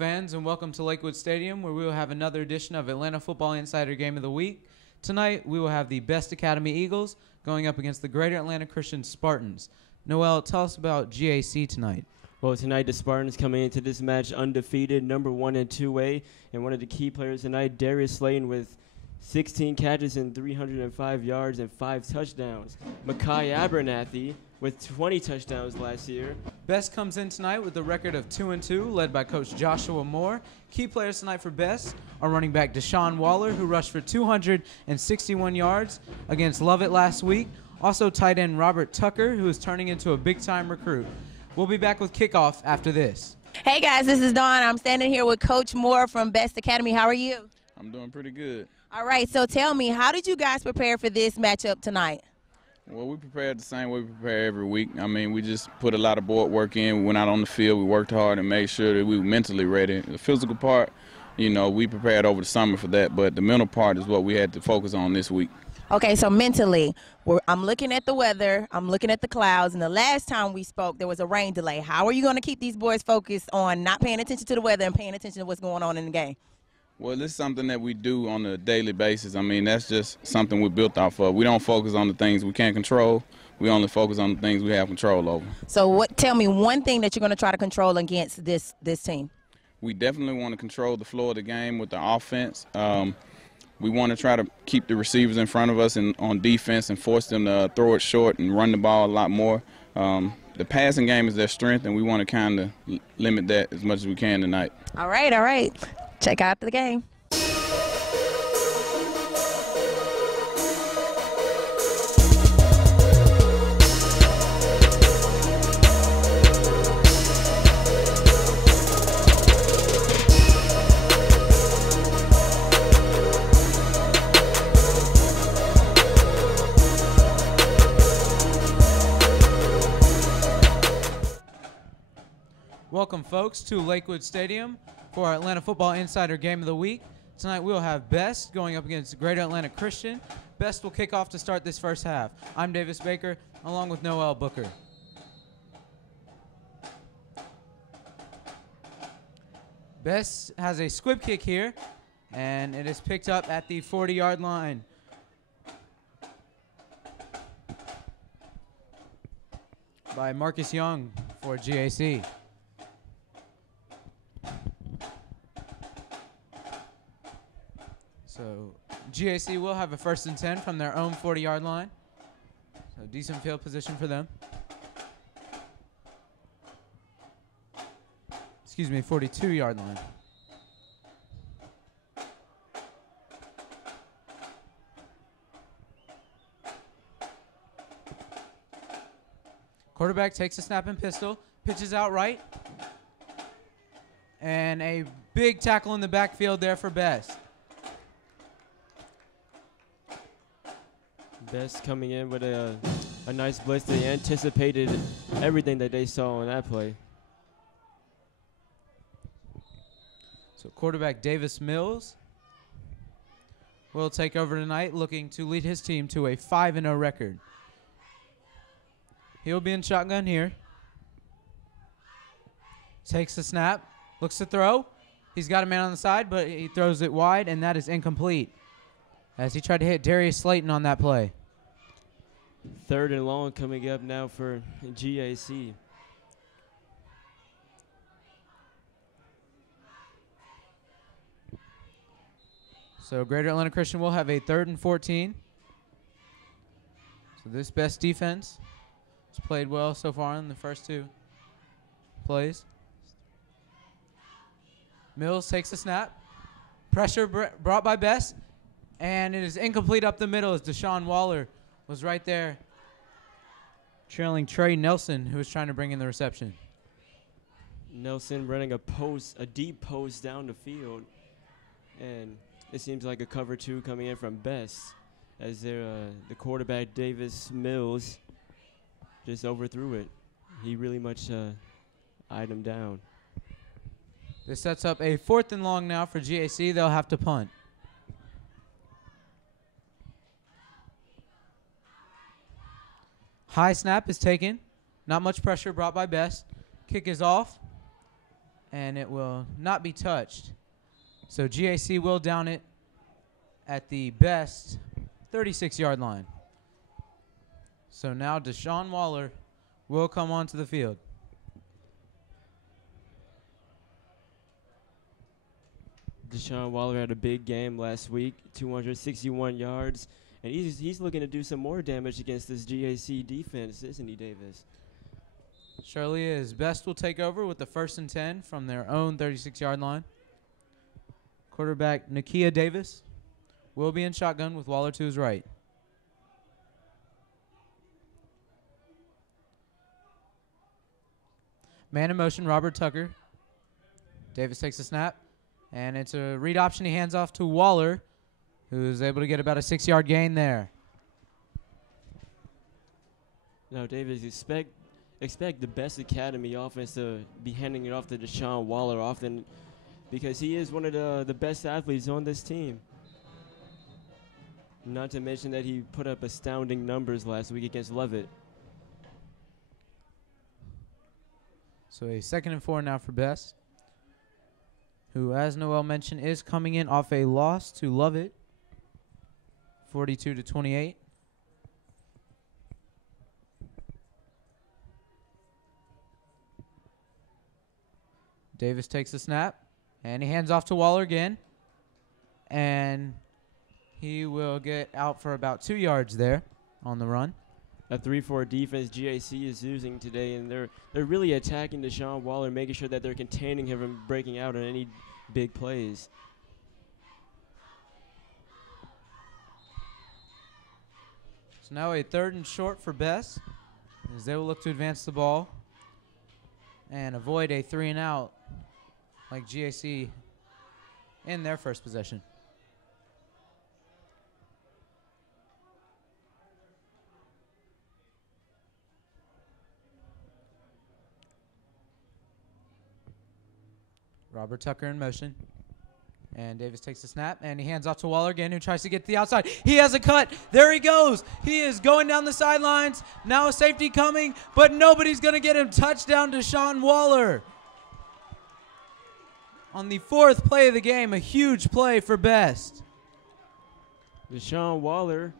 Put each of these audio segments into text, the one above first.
fans, and welcome to Lakewood Stadium, where we will have another edition of Atlanta Football Insider Game of the Week. Tonight, we will have the B.E.S.T Academy Eagles going up against the Greater Atlanta Christian Spartans. Noel, tell us about GAC tonight. Well, tonight the Spartans coming into this match undefeated, number 1 in 2A, and one of the key players tonight, Darius Slayton, with 16 catches and 305 yards and 5 touchdowns. Makai Abernathy with 20 touchdowns last year. B.E.S.T comes in tonight with a record of 2-2, led by Coach Joshua Moore. Key players tonight for B.E.S.T are running back Deshaun Waller, who rushed for 261 yards against Lovett last week. Also tight end Robert Tucker, who is turning into a big-time recruit. We'll be back with kickoff after this. Hey guys, this is Dawn. I'm standing here with Coach Moore from B.E.S.T Academy. How are you? I'm doing pretty good. All right, so tell me, how did you guys prepare for this matchup tonight? Well, we prepared the same way we prepare every week. I mean, we just put a lot of board work in. We went out on the field. We worked hard and made sure that we were mentally ready. The physical part, you know, we prepared over the summer for that, but the mental part is what we had to focus on this week. Okay, so mentally, I'm looking at the weather, I'm looking at the clouds, and the last time we spoke, there was a rain delay. How are you going to keep these boys focused on not paying attention to the weather and paying attention to what's going on in the game? Well, this is something that we do on a daily basis. I mean, that's just something we're built off of. We don't focus on the things we can't control. We only focus on the things we have control over. So tell me one thing that you're going to try to control against this team. We definitely want to control the flow of the game with the offense. We want to try to keep the receivers in front of us and on defense and force them to throw it short and run the ball a lot more. The passing game is their strength, and we want to kind of limit that as much as we can tonight. All right. Check out the game. Welcome, folks, to Lakewood Stadium for our Atlanta Football Insider Game of the Week. Tonight we will have B.E.S.T going up against Greater Atlanta Christian. B.E.S.T will kick off to start this first half. I'm Davis Baker, along with Noel Booker. B.E.S.T has a squib kick here, and it is picked up at the 40-yard line. By Marcus Young for GAC. So GAC will have a 1st and 10 from their own 40-yard line. So decent field position for them. Excuse me, 42-yard line. Quarterback takes a snap and pistol, pitches out right. And a big tackle in the backfield there for B.E.S.T. B.E.S.T coming in with a nice blitz. They anticipated everything that they saw on that play. So quarterback Davis Mills will take over tonight, looking to lead his team to a 5-0 record. He'll be in shotgun here. Takes the snap, looks to throw. He's got a man on the side, but he throws it wide, and that is incomplete, as he tried to hit Darius Slayton on that play. 3rd and long coming up now for GAC. So Greater Atlanta Christian will have a 3rd and 14. So this B.E.S.T defense has played well so far in the first 2 plays. Mills takes the snap. Pressure brought by B.E.S.T, and it is incomplete up the middle as Deshaun Waller was right there, trailing Trey Nelson, who was trying to bring in the reception. Nelson running a deep post down the field, and it seems like a cover 2 coming in from B.E.S.T, as the quarterback Davis Mills just overthrew it. He really much eyed him down. This sets up a 4th and long now for GAC. They'll have to punt. High snap is taken. Not much pressure brought by B.E.S.T. Kick is off. and it will not be touched. So GAC will down it at the B.E.S.T 36-yard line. So now Deshaun Waller will come onto the field. Deshaun Waller had a big game last week, 261 yards, and he's looking to do some more damage against this GAC defense, isn't he, Davis? Surely is. B.E.S.T will take over with the 1st and 10 from their own 36-yard line. Quarterback Nakia Davis will be in shotgun with Waller to his right. Man in motion, Robert Tucker. Davis takes a snap, and it's a read option. He hands off to Waller, who is able to get about a 6-yard gain there. Now, Davis, expect the B.E.S.T Academy offense to be handing it off to Deshaun Waller often, because he is one of the best athletes on this team. Not to mention that he put up astounding numbers last week against Lovett. So a 2nd and 4 now for B.E.S.T, who, as Noel mentioned, is coming in off a loss to Lovett, 42-28. Davis takes the snap, and he hands off to Waller again. And he will get out for about 2 yards there on the run. A 3-4 defense GAC is using today, and they're really attacking Deshaun Waller, making sure that they're containing him from breaking out on any big plays. So now a 3rd and short for B.E.S.T, as they will look to advance the ball and avoid a 3 and out like GAC in their first possession. Robert Tucker in motion. And Davis takes the snap, and he hands off to Waller again, who tries to get to the outside. He has a cut. There he goes. He is going down the sidelines. Now a safety coming, but nobody's going to get him. Touchdown, Deshaun Waller. On the 4th play of the game, a huge play for B.E.S.T. Deshaun Waller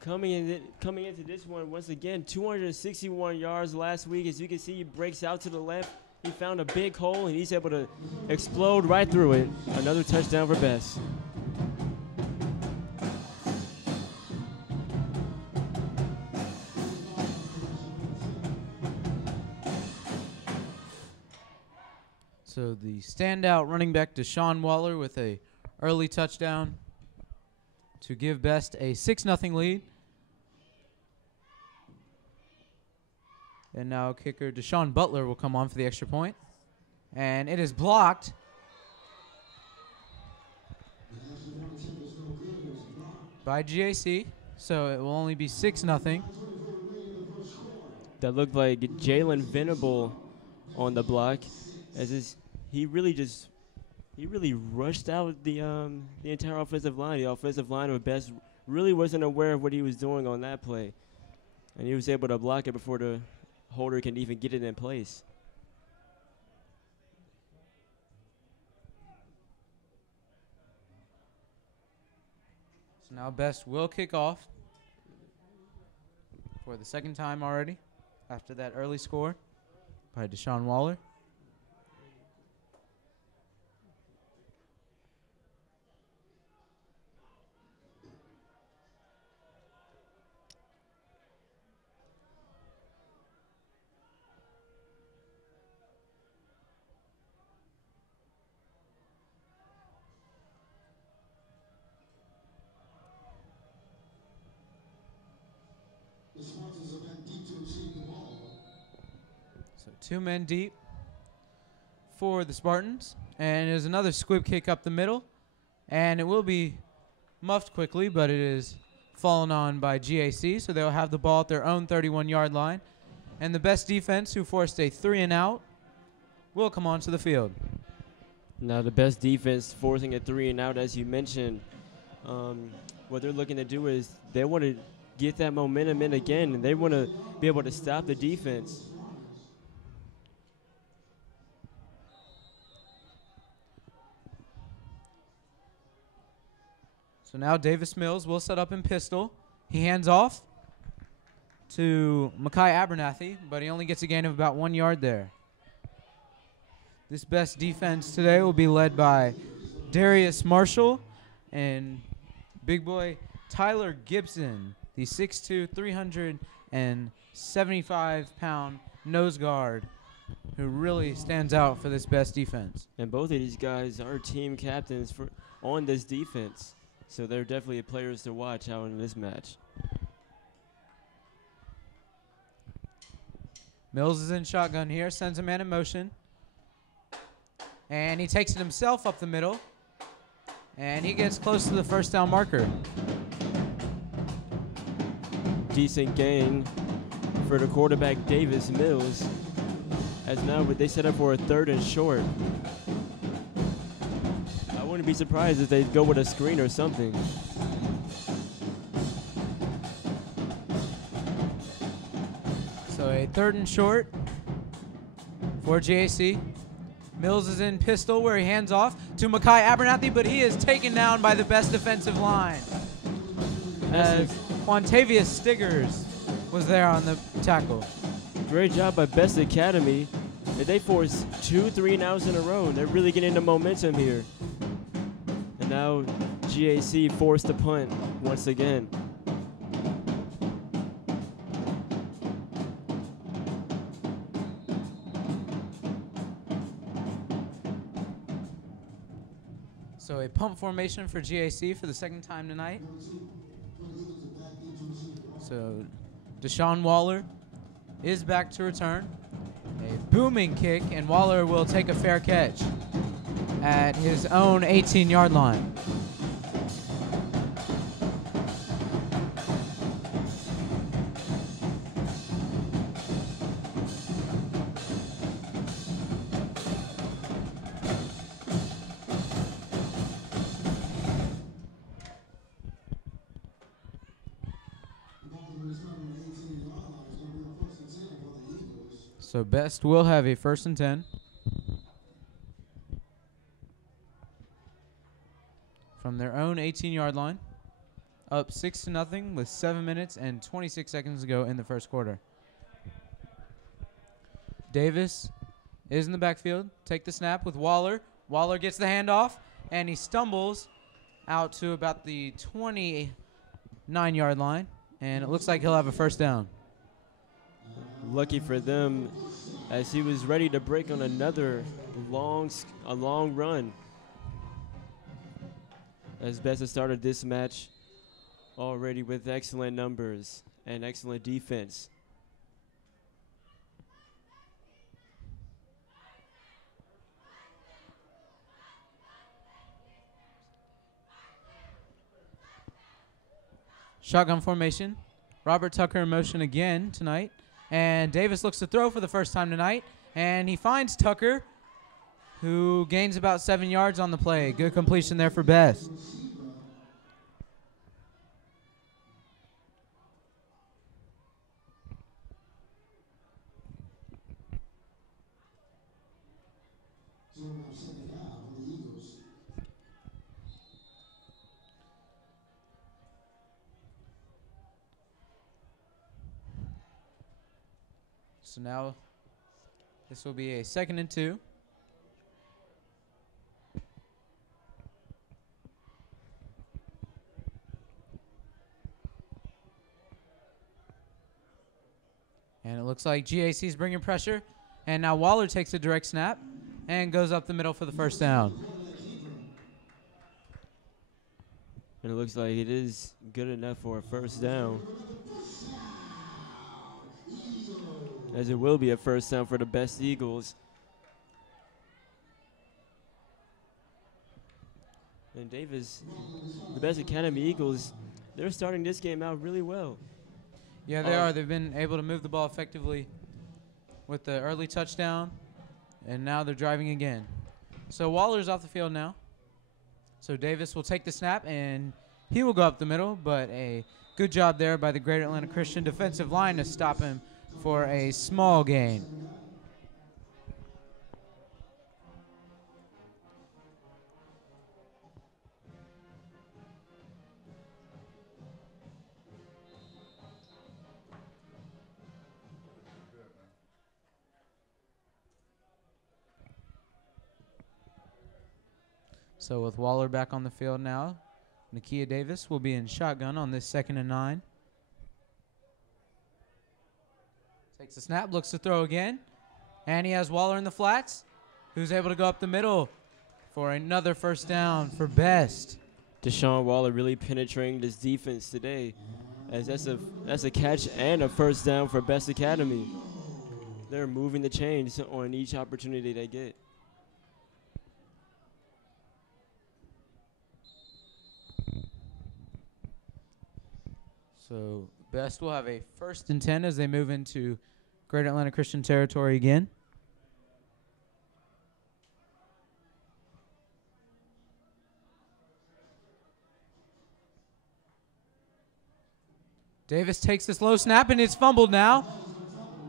coming into this one once again, 261 yards last week. As you can see, he breaks out to the left. He found a big hole, and he's able to explode right through it. Another touchdown for B.E.S.T. So the standout running back Deshaun Waller with a early touchdown to give B.E.S.T a 6-0 lead. And now kicker Deshaun Butler will come on for the extra point. And it is blocked. By GAC. So it will only be 6-0. That looked like Jalen Venable on the block. He really rushed out the entire offensive line. The offensive line of B.E.S.T really wasn't aware of what he was doing on that play. And he was able to block it before the holder can even get it in place. So now B.E.S.T will kick off for the 2nd time already after that early score by Deshaun Waller. So 2 men deep for the Spartans. And there's another squib kick up the middle. And it will be muffed quickly, but it is fallen on by GAC. So they'll have the ball at their own 31-yard line. And the B.E.S.T defense, who forced a 3 and out, will come onto the field. Now the B.E.S.T defense forcing a 3 and out, as you mentioned. What they're looking to do is they want to get that momentum in again, and they want to be able to stop the defense. So now Davis Mills will set up in pistol. He hands off to Makai Abernathy, but he only gets a gain of about 1 yard there. This best defense today will be led by Darius Marshall and big boy Tyler Gibson, the 6'2", 375-pound nose guard who really stands out for this best defense. And both of these guys are team captains on this defense, so they're definitely players to watch out in this match. Mills is in shotgun here, sends a man in motion. And he takes it himself up the middle. And he gets close to the first down marker. Decent gain for the quarterback, Davis Mills. As now they set up for a 3rd and short. I wouldn't be surprised if they go with a screen or something. So a 3rd and short for GAC. Mills is in pistol where he hands off to Makai Abernathy, but he is taken down by the best defensive line. As Quantavius Stiggers was there on the tackle. Great job by B.E.S.T Academy. They forced 2 3-and-outs in a row. They're really getting the momentum here. And now GAC forced to punt once again. So a pump formation for GAC for the 2nd time tonight. So Deshaun Waller is back to return. A booming kick, and Waller will take a fair catch at his own 18-yard line. So B.E.S.T will have a 1st and 10 from their own 18-yard line, up 6-0 with 7 minutes and 26 seconds to go in the 1st quarter. Davis is in the backfield. Take the snap with Waller. Waller gets the handoff, and he stumbles out to about the 29-yard line, and it looks like he'll have a 1st down. Lucky for them, as he was ready to break on another long run. As B.E.S.T started this match already with excellent numbers and excellent defense. Shotgun formation. Robert Tucker in motion again tonight. And Davis looks to throw for the 1st time tonight. And he finds Tucker, who gains about 7 yards on the play. Good completion there for B.E.S.T. So now this will be a 2nd and 2. And it looks like GAC is bringing pressure. And now Waller takes a direct snap and goes up the middle for the 1st down. And it looks like it is good enough for a 1st down. As it will be a 1st down for the B.E.S.T Eagles. And Davis, the B.E.S.T Academy Eagles, they're starting this game out really well. Yeah, they are. They've been able to move the ball effectively with the early touchdown, and now they're driving again. So Waller's off the field now. So Davis will take the snap, and he will go up the middle, but a good job there by the Greater Atlanta Christian defensive line to stop him for a small gain. So with Waller back on the field now, Nakia Davis will be in shotgun on this 2nd and 9. Takes a snap, looks to throw again. And he has Waller in the flats, who's able to go up the middle for another first down for B.E.S.T. Deshaun Waller really penetrating this defense today, as that's a catch and a first down for B.E.S.T Academy. They're moving the chains on each opportunity they get. So B.E.S.T will have a 1st and 10 as they move into Greater Atlanta Christian territory again. Davis takes this low snap, and it's fumbled now.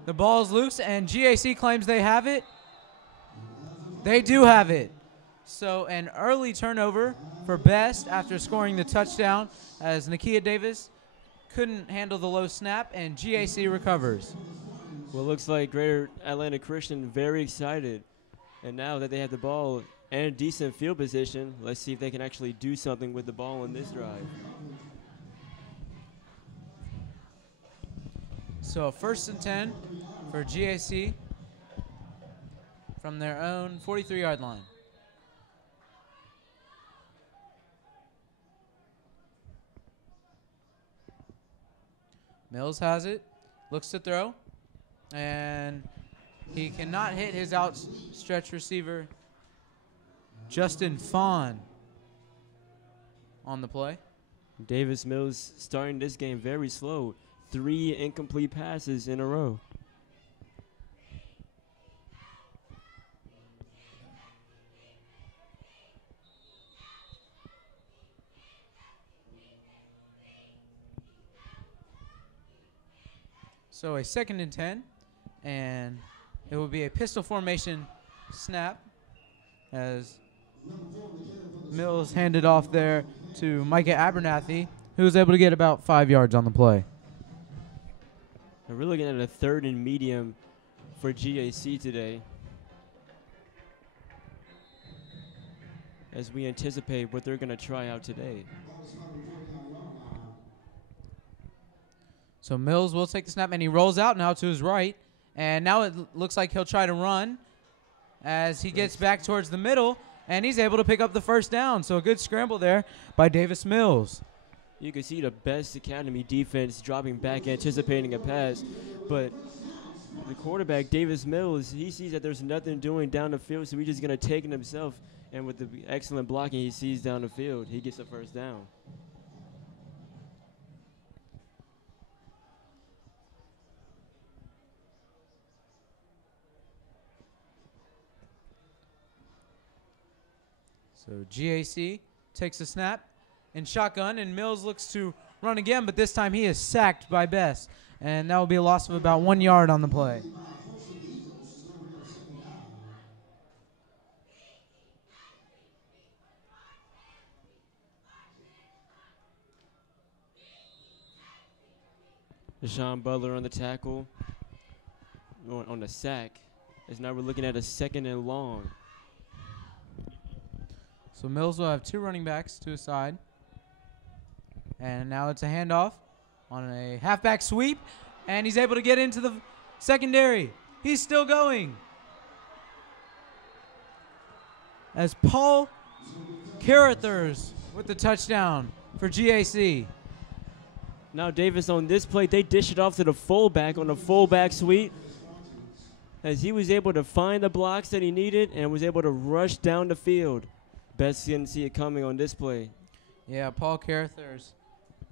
The ball's loose, and GAC claims they have it. They do have it. So an early turnover for B.E.S.T after scoring the touchdown, as Nakia Davis couldn't handle the low snap, and GAC recovers. Well, looks like Greater Atlanta Christian very excited. And now that they have the ball and decent field position, let's see if they can actually do something with the ball in this drive. So 1st and 10 for GAC from their own 43-yard line. Mills has it, looks to throw, and he cannot hit his outstretched receiver, Justin Fawn, on the play. Davis Mills starting this game very slow. 3 incomplete passes in a row. So a 2nd and 10, and it will be a pistol formation snap as Mills handed off there to Micah Abernathy, who was able to get about 5 yards on the play. And we're looking at a 3rd and medium for GAC today, as we anticipate what they're going to try out today. So Mills will take the snap, and he rolls out now to his right. And now it looks like he'll try to run as he gets back towards the middle, and he's able to pick up the first down. So a good scramble there by Davis Mills. You can see the B.E.S.T Academy defense dropping back, anticipating a pass. But the quarterback, Davis Mills, he sees that there's nothing doing down the field, so he's just going to take it himself. And with the excellent blocking he sees down the field, he gets a first down. So GAC takes a snap in shotgun, and Mills looks to run again, but this time he is sacked by B.E.S.T, and that will be a loss of about 1 yard on the play. Deshaun Butler on the tackle, on the sack. As now we're looking at a 2nd and long. So Mills will have 2 running backs to his side. And now it's a handoff on a halfback sweep, and he's able to get into the secondary. He's still going. As Paul Carruthers with the touchdown for GAC. Now Davis on this play, they dish it off to the fullback on the fullback sweep, as he was able to find the blocks that he needed and was able to rush down the field. B.E.S.T didn't see it coming on this play. Yeah, Paul Carruthers,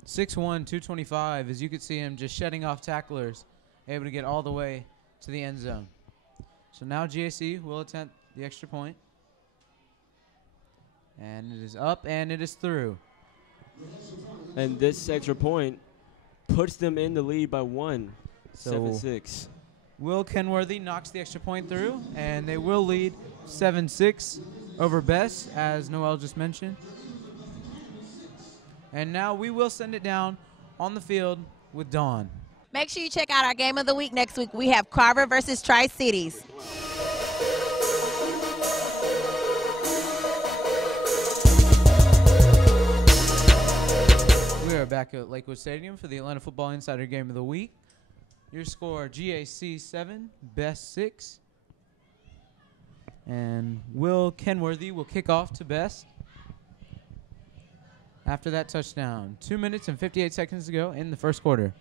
6'1", 225, as you could see him just shedding off tacklers, able to get all the way to the end zone. So now GAC will attempt the extra point. And it is up, and it is through. And this extra point puts them in the lead by 1, So 7-6. Will Kenworthy knocks the extra point through, and they will lead 7-6 over B.E.S.T, as Noel just mentioned. And now we will send it down on the field with Dawn. Make sure you check out our game of the week next week. We have Carver versus Tri-Cities. back at Lakewood Stadium for the Atlanta Football Insider Game of the Week. Your score, GAC 7, B.E.S.T 6. And Will Kenworthy will kick off to B.E.S.T. after that touchdown. 2 minutes and 58 seconds to go in the first quarter.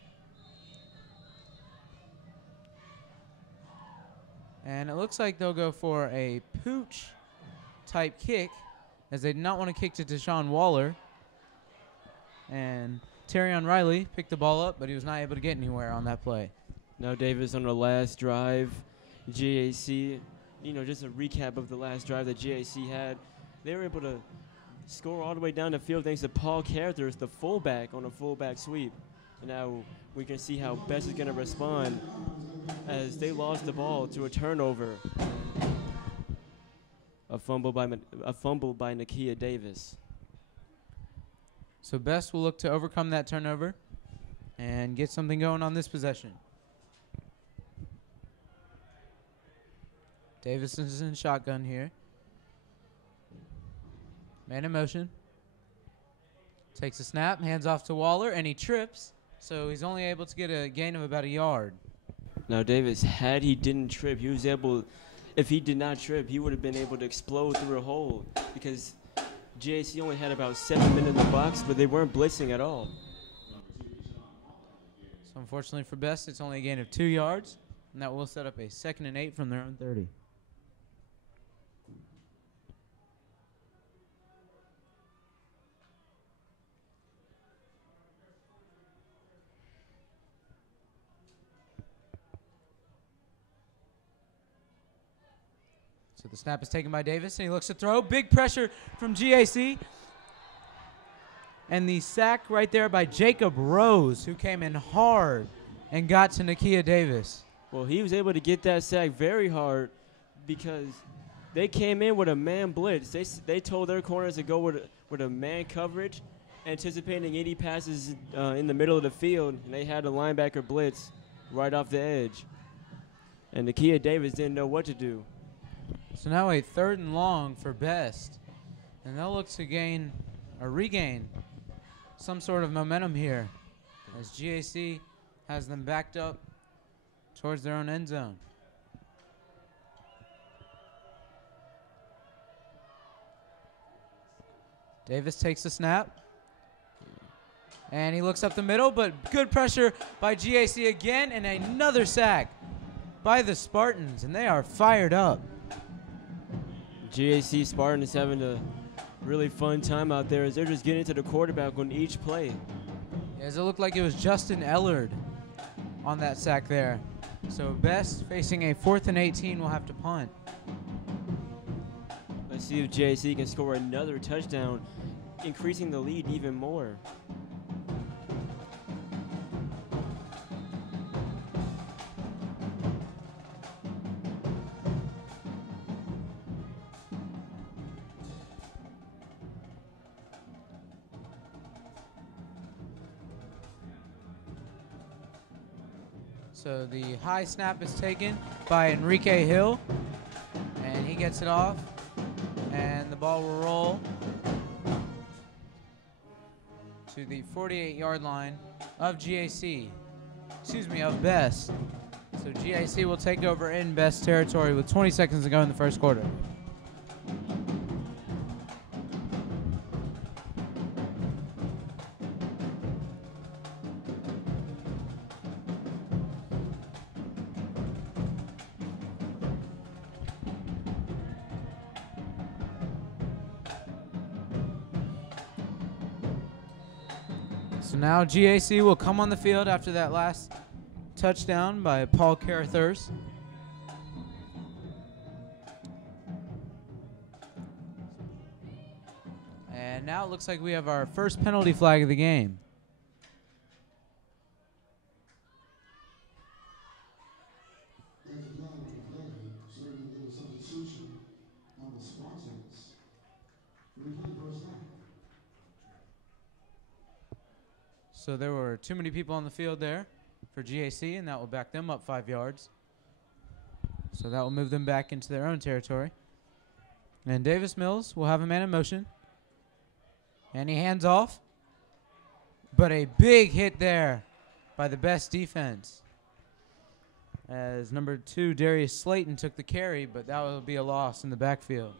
And it looks like they'll go for a pooch-type kick, as they did not want to kick to Deshaun Waller. And Terrion Riley picked the ball up, but he was not able to get anywhere on that play. Now Davis on the last drive. GAC, just a recap of the last drive that GAC had. They were able to score all the way down the field thanks to Paul Carruthers, the fullback, on a fullback sweep. And now we can see how B.E.S.T is going to respond as they lost the ball to a turnover. A fumble by Nakia Davis. So B.E.S.T will look to overcome that turnover and get something going on this possession. Davis is in shotgun here. Man in motion. Takes a snap, hands off to Waller, and he trips. So he's only able to get a gain of about a yard. Now Davis, had he didn't trip, he was able, if he did not trip, he would have been able to explode through a hole, because GAC only had about 7 men in the box, but they weren't blitzing at all. So unfortunately for B.E.S.T, it's only a gain of 2 yards, and that will set up a 2nd and 8 from their own 30. So the snap is taken by Davis, and he looks to throw. Big pressure from GAC. And the sack right there by Jacob Rose, who came in hard and got to Nakia Davis. Well, he was able to get that sack very hard because they came in with a man blitz. They told their corners to go with a man coverage, anticipating any passes in the middle of the field, and they had a linebacker blitz right off the edge. And Nakia Davis didn't know what to do. So now a 3rd and long for B.E.S.T. And they'll look to regain some sort of momentum here, as GAC has them backed up towards their own end zone. Davis takes the snap. And he looks up the middle, but good pressure by GAC again, and another sack by the Spartans, and they are fired up. GAC Spartan is having a really fun time out there as they're just getting to the quarterback on each play. As it looked like it was Justin Ellard on that sack there. So B.E.S.T facing a 4th and 18 will have to punt. Let's see if GAC can score another touchdown, increasing the lead even more. So the high snap is taken by Enrique Hill, and he gets it off, and the ball will roll to the 48-yard line of B.E.S.T. So GAC will take over in B.E.S.T territory with 20 seconds to go in the first quarter. So now GAC will come on the field after that last touchdown by Paul Carruthers. And now it looks like we have our first penalty flag of the game. So there were too many people on the field there for GAC, and that will back them up 5 yards. So that will move them back into their own territory. And Davis Mills will have a man in motion. And he hands off. But a big hit there by the B.E.S.T defense. As number 2, Darius Slayton, took the carry, but that will be a loss in the backfield.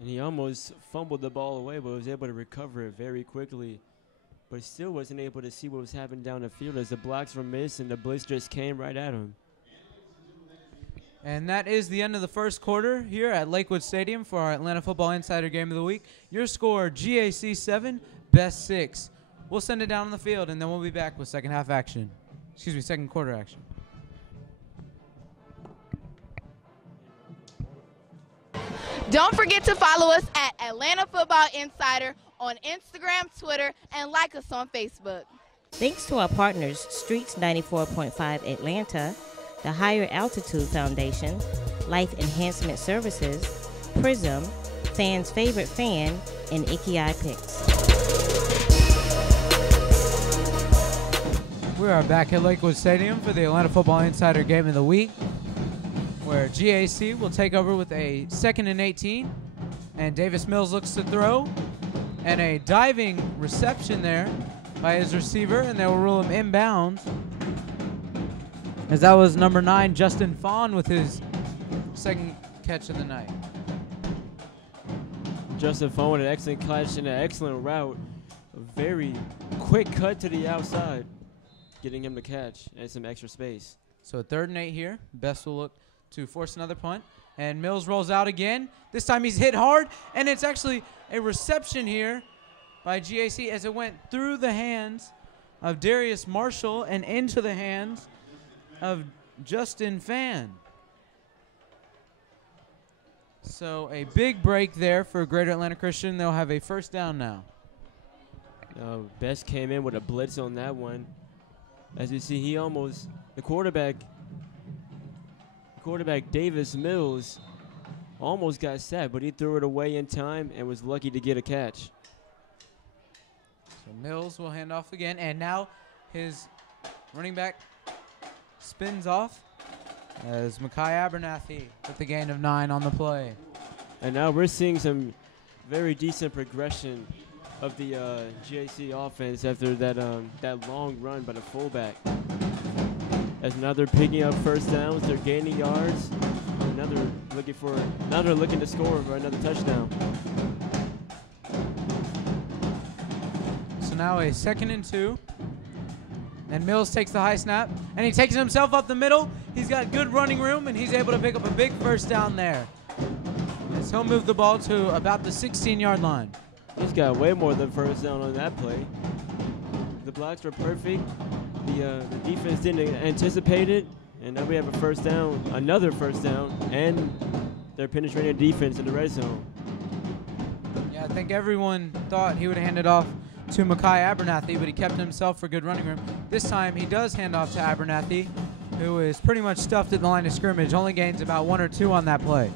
And he almost fumbled the ball away, but was able to recover it very quickly. But still wasn't able to see what was happening down the field as the blocks were missed and the blitz just came right at him. And that is the end of the first quarter here at Lakewood Stadium for our Atlanta Football Insider Game of the Week. Your score, GAC 7, B.E.S.T 6. We'll send it down on the field, and then we'll be back with second quarter action. Don't forget to follow us at Atlanta Football Insider on Instagram, Twitter, and like us on Facebook. Thanks to our partners, Streets 94.5 Atlanta, the Higher Altitude Foundation, Life Enhancement Services, Prism, Fans' Favorite Fan, and Icky Eye Picks. We are back at Lakewood Stadium for the Atlanta Football Insider Game of the Week, where GAC will take over with a 2nd and 18, and Davis Mills looks to throw, and a diving reception there by his receiver, and they will rule him inbounds, as that was number 9, Justin Fawn, with his second catch of the night. Justin Fawn with an excellent catch and an excellent route. A very quick cut to the outside, getting him the catch and some extra space. So 3rd and 8 here. B.E.S.T will look to force another punt. And Mills rolls out again. This time he's hit hard, and it's actually a reception here by GAC as it went through the hands of Darius Marshall and into the hands of Justin Fan. So a big break there for Greater Atlanta Christian. They'll have a first down now. B.E.S.T came in with a blitz on that one. As you see, he almost, the quarterback Davis Mills almost got sacked, but he threw it away in time and was lucky to get a catch. So Mills will hand off again, and now his running back spins off as Mekhi Abernathy with the gain of 9 on the play. And now we're seeing some very decent progression of the GAC offense after that long run by the fullback. As now they're picking up first downs, they're gaining yards. Now they're looking to score for another touchdown. So now a 2nd and 2. And Mills takes the high snap, and he takes it himself up the middle. He's got good running room, and he's able to pick up a big first down there, as he'll move the ball to about the 16-yard line. He's got way more than first down on that play. The blocks were perfect. The defense didn't anticipate it, and now we have a first down, another first down, and they're penetrating defense in the red zone. Yeah, I think everyone thought he would hand it off to Mekhi Abernathy, but he kept himself for good running room. This time he does hand off to Abernathy, who is pretty much stuffed at the line of scrimmage, only gains about 1 or 2 on that play.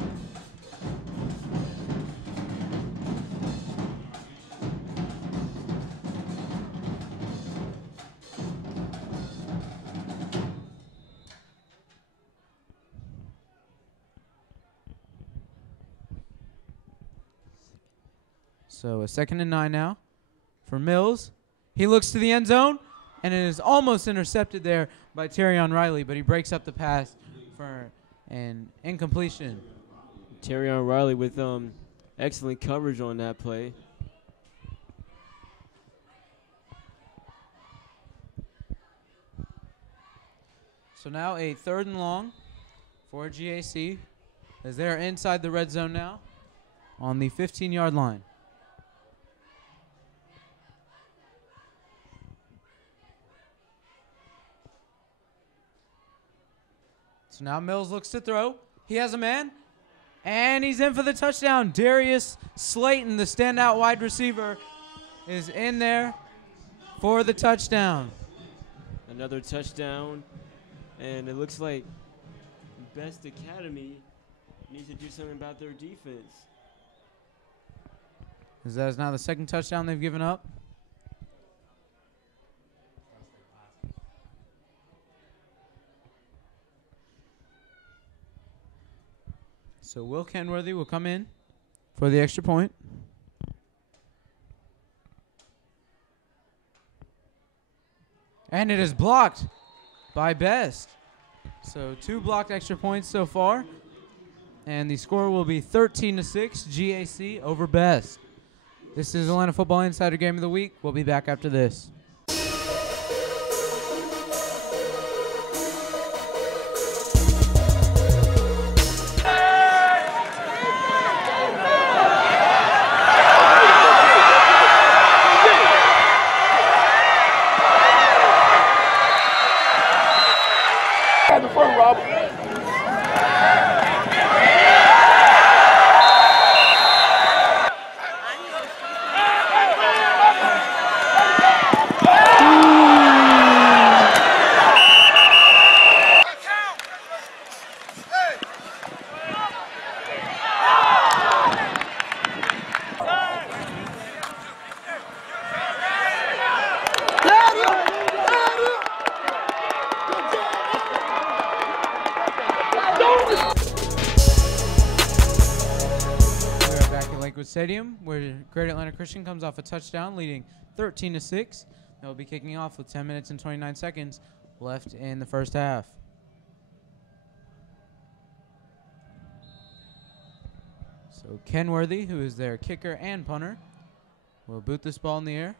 So a 2nd and 9 now for Mills. He looks to the end zone, and it is almost intercepted there by Terrion Riley, but he breaks up the pass for an incompletion. Terrion Riley with excellent coverage on that play. So now a 3rd and long for GAC, as they are inside the red zone now on the 15-yard line. So now Mills looks to throw. He has a man, and he's in for the touchdown. Darius Slayton, the standout wide receiver, is in there for the touchdown. Another touchdown, and it looks like B.E.S.T Academy needs to do something about their defense. As that is now the 2nd touchdown they've given up. So Will Kenworthy will come in for the extra point. And it is blocked by B.E.S.T. So 2 blocked extra points so far. And the score will be 13-6, GAC over B.E.S.T. This is Atlanta Football Insider Game of the Week. We'll be back after this. Stadium, where Great Atlanta Christian comes off a touchdown, leading 13-6. They'll be kicking off with 10 minutes and 29 seconds left in the first half. So Kenworthy, who is their kicker and punter, will boot this ball in the air.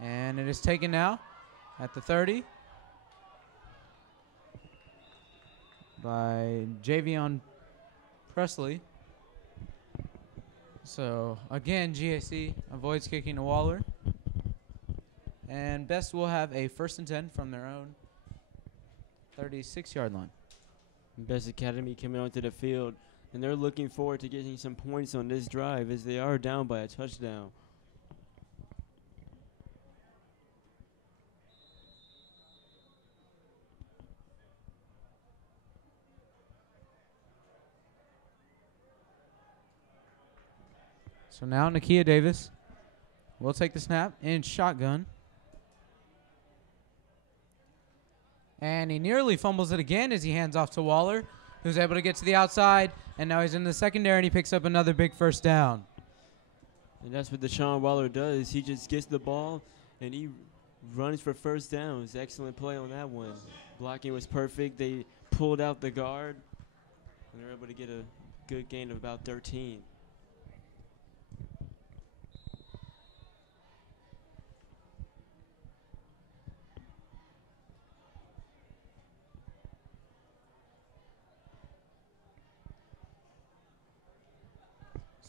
And it is taken now at the 30 by Javion Presley. So, again, GAC avoids kicking to Waller. And B.E.S.T will have a 1st and 10 from their own 36-yard line. B.E.S.T Academy coming onto the field, and they're looking forward to getting some points on this drive as they are down by a touchdown. So now Nakia Davis will take the snap in shotgun. And he nearly fumbles it again as he hands off to Waller, who's able to get to the outside. And now he's in the secondary and he picks up another big 1st down. And that's what Deshaun Waller does. He just gets the ball and he runs for 1st downs. Excellent play on that one. Blocking was perfect. They pulled out the guard and they're able to get a good gain of about 13.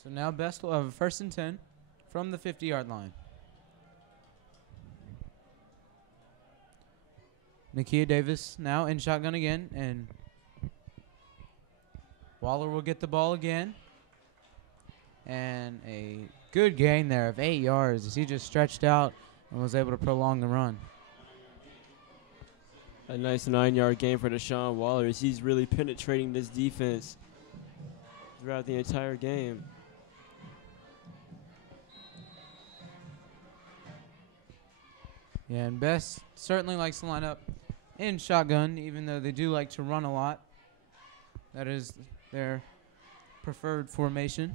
So now B.E.S.T will have a 1st and 10 from the 50-yard line. Nakia Davis now in shotgun again, and Waller will get the ball again. And a good gain there of 8 yards as he just stretched out and was able to prolong the run. A nice 9-yard gain for Deshaun Waller as he's really penetrating this defense throughout the entire game. Yeah, and B.E.S.T certainly likes to line up in shotgun, even though they do like to run a lot. That is their preferred formation,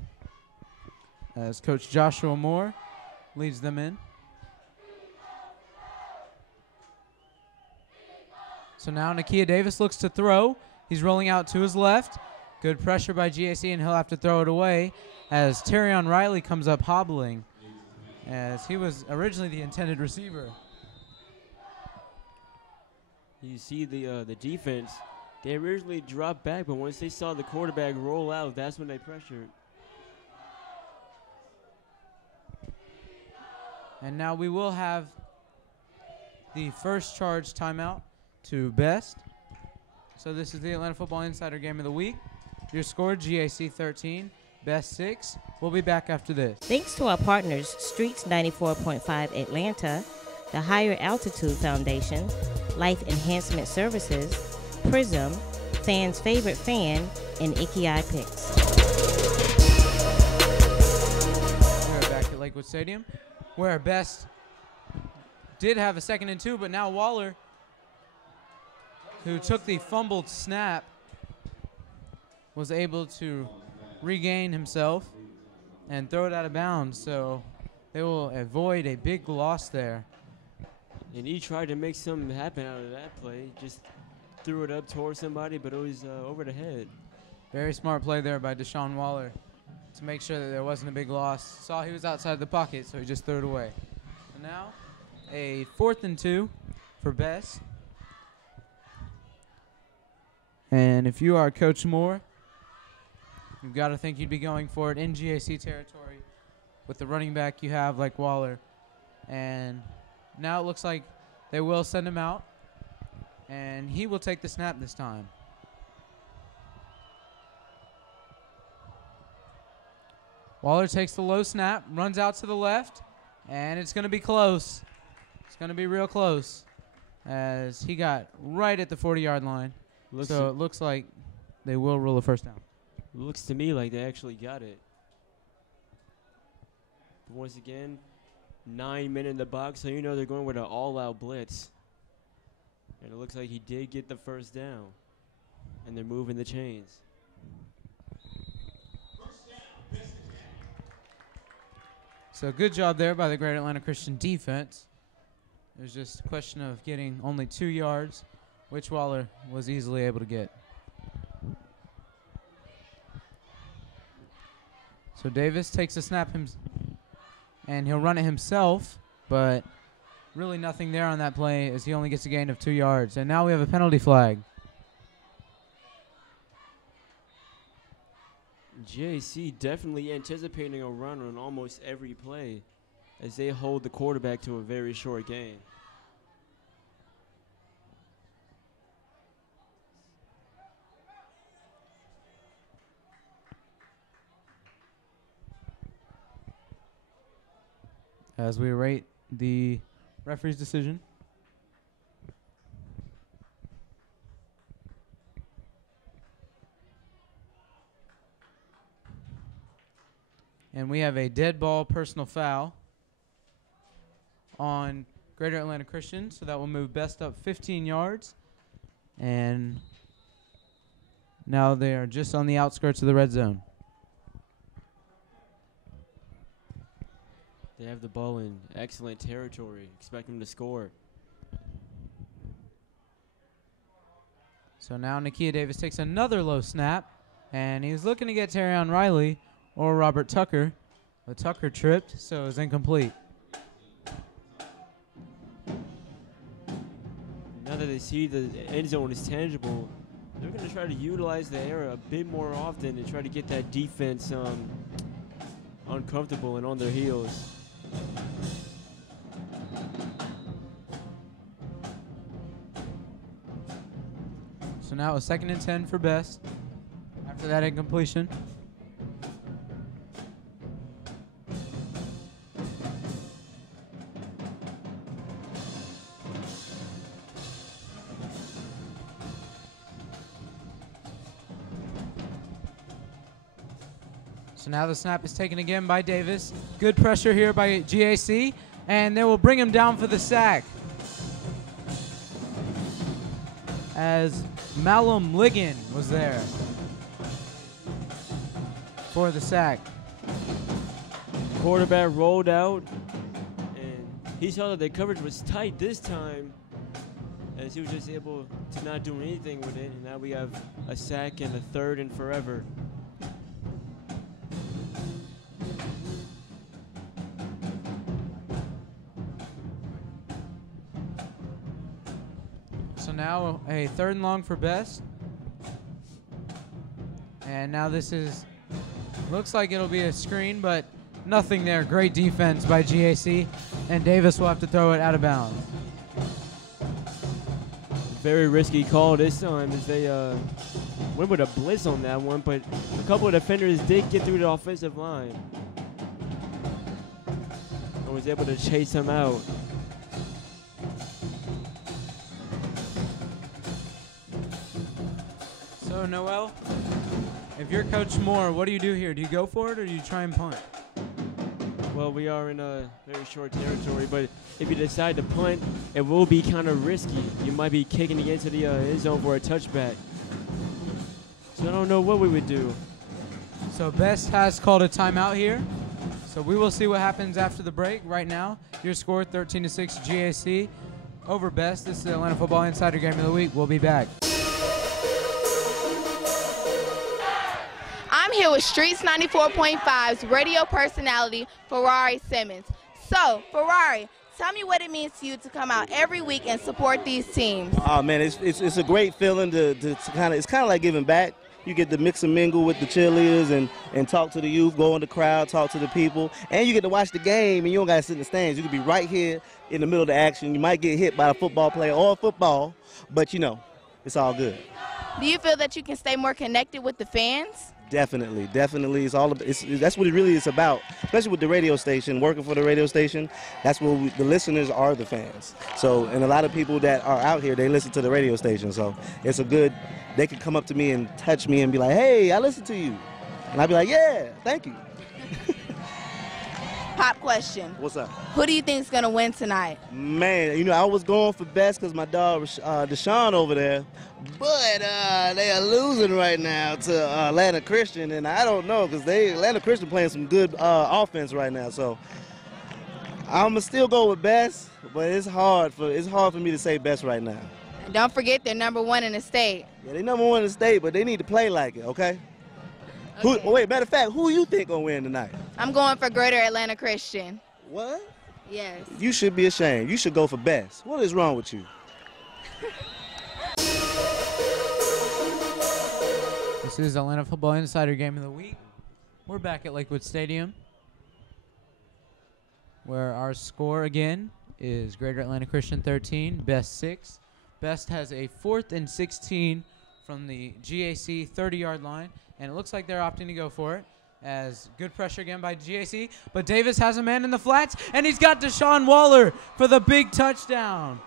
as Coach Joshua Moore leads them in. So now Nakia Davis looks to throw. He's rolling out to his left. Good pressure by GAC, and he'll have to throw it away as Terrion Riley comes up hobbling, as he was originally the intended receiver. You see the defense, they originally dropped back, but once they saw the quarterback roll out, that's when they pressured. And now we will have the first charge timeout to B.E.S.T. So this is the Atlanta Football Insider Game of the Week. Your score, GAC 13, B.E.S.T 6. We'll be back after this. Thanks to our partners, Streets 94.5 Atlanta, the Higher Altitude Foundation, Life Enhancement Services, Prism, Fans Favorite Fan, and Icky Picks. We're back at Lakewood Stadium, where B.E.S.T did have a 2nd and 2, but now Waller, who took the fumbled snap, was able to regain himself and throw it out of bounds. So they will avoid a big loss there. And he tried to make something happen out of that play. Just threw it up towards somebody, but it was over the head. Very smart play there by Deshaun Waller to make sure that there wasn't a big loss. Saw he was outside the pocket, so he just threw it away. And now a 4th and 2 for B.E.S.T. And if you are Coach Moore, you've got to think you'd be going for it in GAC territory with the running back you have like Waller. And now it looks like they will send him out, and he will take the snap this time. Waller takes the low snap, runs out to the left, and it's going to be close. It's going to be real close as he got right at the 40-yard line. So it looks like they will rule a first down. Looks to me like they actually got it. But once again, 9 men in the box, so you know they're going with an all-out blitz. And it looks like he did get the first down. And they're moving the chains. So good job there by the Great Atlanta Christian defense. It was just a question of getting only 2 yards, which Waller was easily able to get. So Davis takes a snap and he'll run it himself, but really nothing there on that play as he only gets a gain of 2 yards. And now we have a penalty flag. JC definitely anticipating a run on almost every play as they hold the quarterback to a very short gain. As we await the referee's decision. And we have a dead ball personal foul on Greater Atlanta Christian, so that will move B.E.S.T up 15 yards. And now they are just on the outskirts of the red zone. They have the ball in excellent territory. Expect them to score. So now Nakia Davis takes another low snap, and he's looking to get Terrion Riley or Robert Tucker. But Tucker tripped, so it was incomplete. Now that they see the end zone is tangible, they're going to try to utilize the air a bit more often and try to get that defense uncomfortable and on their heels. So now a 2nd and 10 for B.E.S.T after that incompletion. So now the snap is taken again by Davis. Good pressure here by GAC, and they will bring him down for the sack. As Malum Ligon was there for the sack. Quarterback rolled out, and he saw that the coverage was tight this time, as he was just able to not do anything with it. And now we have a sack and a 3rd and forever. So now a 3rd and long for B.E.S.T. And now this looks like it'll be a screen, but nothing there. Great defense by GAC, and Davis will have to throw it out of bounds. Very risky call this time as they went with a blitz on that one, but a couple of defenders did get through the offensive line and was able to chase him out. So Noel, if you're Coach Moore, what do you do here? Do you go for it or do you try and punt? Well, we are in a very short territory, but if you decide to punt, it will be kind of risky. You might be kicking it into the end zone for a touchback. So I don't know what we would do. So B.E.S.T has called a timeout here. So we will see what happens after the break. Right now, your score 13-6 GAC. over Best. This is the Atlanta Football Insider Game of the Week. We'll be back. I'm here with Streets 94.5's radio personality, Ferrari Simmons. So, Ferrari, tell me what it means to you to come out every week and support these teams. Oh man, it's a great feeling to it's kind of like giving back. You get to mix and mingle with the cheerleaders and talk to the youth, go in the crowd, talk to the people, and you get to watch the game and you don't got to sit in the stands. You can be right here in the middle of the action. You might get hit by a football player or football, but you know, it's all good. Do you feel that you can stay more connected with the fans? Definitely. That's what it really is about, especially with the radio station, working for the radio station. That's what the listeners are, the fans. So, and a lot of people that are out here, they listen to the radio station. So it's they can come up to me and touch me and be like, hey, I listen to you. And I'll be like, yeah, thank you. Pop question. What's up? Who do you think is going to win tonight? Man, I was going for Best because my dog, Deshaun over there. But they are losing right now to Atlanta Christian, and I don't know because Atlanta Christian playing some good offense right now. So I'm going to still go with Best, but it's hard for me to say Best right now. And don't forget they're #1 in the state. Yeah, they're #1 in the state, but they need to play like it, okay? Okay. Wait, matter of fact, who you think gonna win tonight? I'm going for Greater Atlanta Christian. What? Yes. You should be ashamed. You should go for Best. What is wrong with you? This is Atlanta Football Insider Game of the Week. We're back at Lakewood Stadium, where our score again is Greater Atlanta Christian 13, Best 6. Best has a 4th and 16 from the GAC 30-yard line, and it looks like they're opting to go for it, as good pressure again by GAC, but Davis has a man in the flats, and he's got Deshaun Waller for the big touchdown.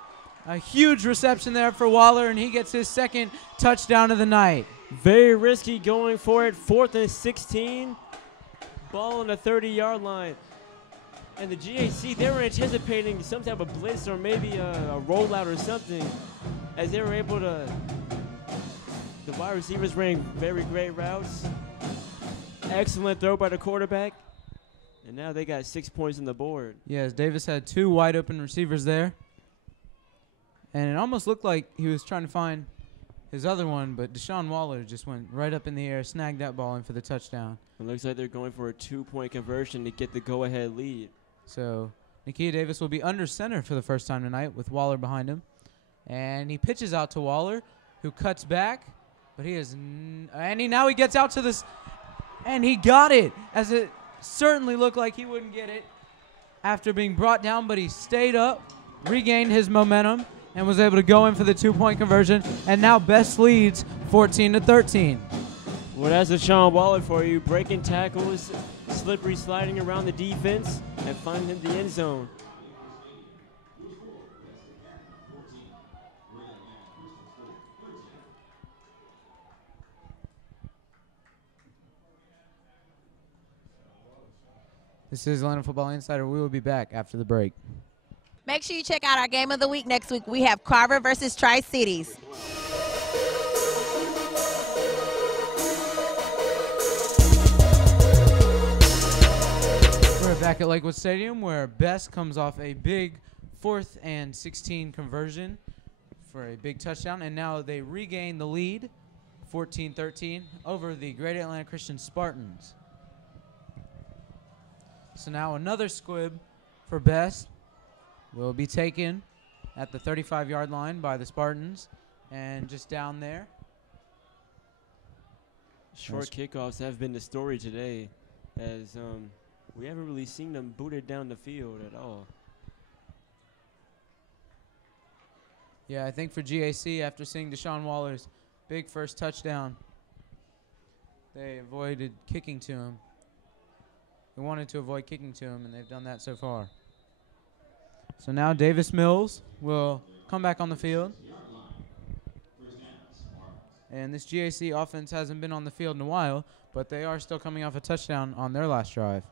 A huge reception there for Waller, and he gets his 2nd touchdown of the night. Very risky going for it. 4th and 16. Ball on the 30-yard line. And the GAC, they were anticipating some type of blitz or maybe a rollout or something, as they were able to. The wide receivers ran very great routes. Excellent throw by the quarterback. And now they got 6 points on the board. Yes, Davis had 2 wide open receivers there. And it almost looked like he was trying to find his other one, but Deshaun Waller just went right up in the air, snagged that ball in for the touchdown. It looks like they're going for a 2-point conversion to get the go-ahead lead. So Nakia Davis will be under center for the first time tonight with Waller behind him. And he pitches out to Waller, who cuts back. But he is, now he gets out to this, and he got it, as it certainly looked like he wouldn't get it after being brought down, but he stayed up, regained his momentum, and was able to go in for the 2-point conversion. And now Best leads 14-13. Well, that's Deshaun Waller for you, breaking tackles, slippery sliding around the defense, and finding the end zone. This is Atlanta Football Insider. We will be back after the break. Make sure you check out our game of the week next week. We have Carver versus Tri-Cities. We're back at Lakewood Stadium, where Best comes off a big 4th and 16 conversion for a big touchdown, and now they regain the lead, 14-13, over the Greater Atlanta Christian Spartans. So now another squib for Best will be taken at the 35-yard line by the Spartans, and just down there. Short kickoffs have been the story today, as we haven't really seen them booted down the field at all. Yeah, I think for GAC, after seeing Deshaun Waller's big first touchdown, they avoided kicking to him. They wanted to avoid kicking to him, and they've done that so far. So now Davis Mills will come back on the field. And this GAC offense hasn't been on the field in a while, but they are still coming off a touchdown on their last drive.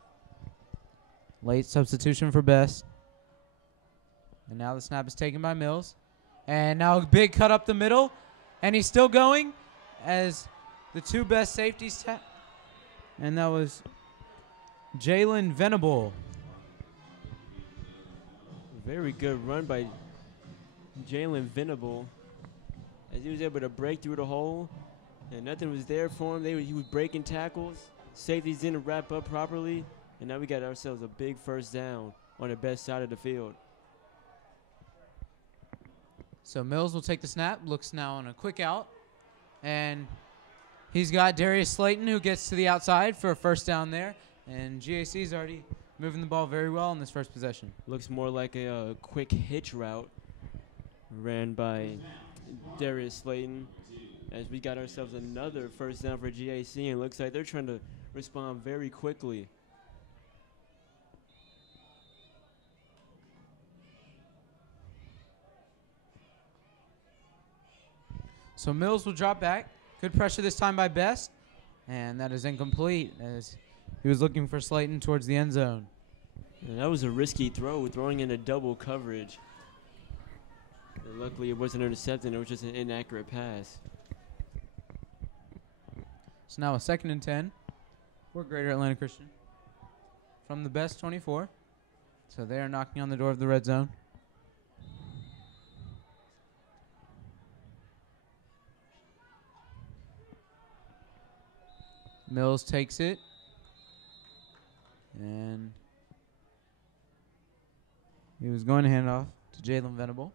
Late substitution for Best. And now the snap is taken by Mills. And now a big cut up the middle. And he's still going as the 2 Best safeties. And that was Jalen Venable. Very good run by Jalen Venable, as he was able to break through the hole, and nothing was there for him. He was breaking tackles. Safeties didn't wrap up properly, and now we got ourselves a big first down on the best side of the field. So Mills will take the snap, looks now on a quick out, and he's got Darius Slayton who gets to the outside for a first down there, and GAC is already moving the ball very well in this first possession. Looks more like a quick hitch route ran by Darius Slayton, as we got ourselves another first down for GAC, and looks like they're trying to respond very quickly. So Mills will drop back. Good pressure this time by B.E.S.T, and that is incomplete as he was looking for Slayton towards the end zone. And that was a risky throw, throwing in a double coverage. And luckily, it wasn't intercepted. It was just an inaccurate pass. So now a 2nd and 10 for Greater Atlanta Christian from the B.E.S.T 24. So they are knocking on the door of the red zone. Mills takes it. And he was going to hand off to Jalen Venable.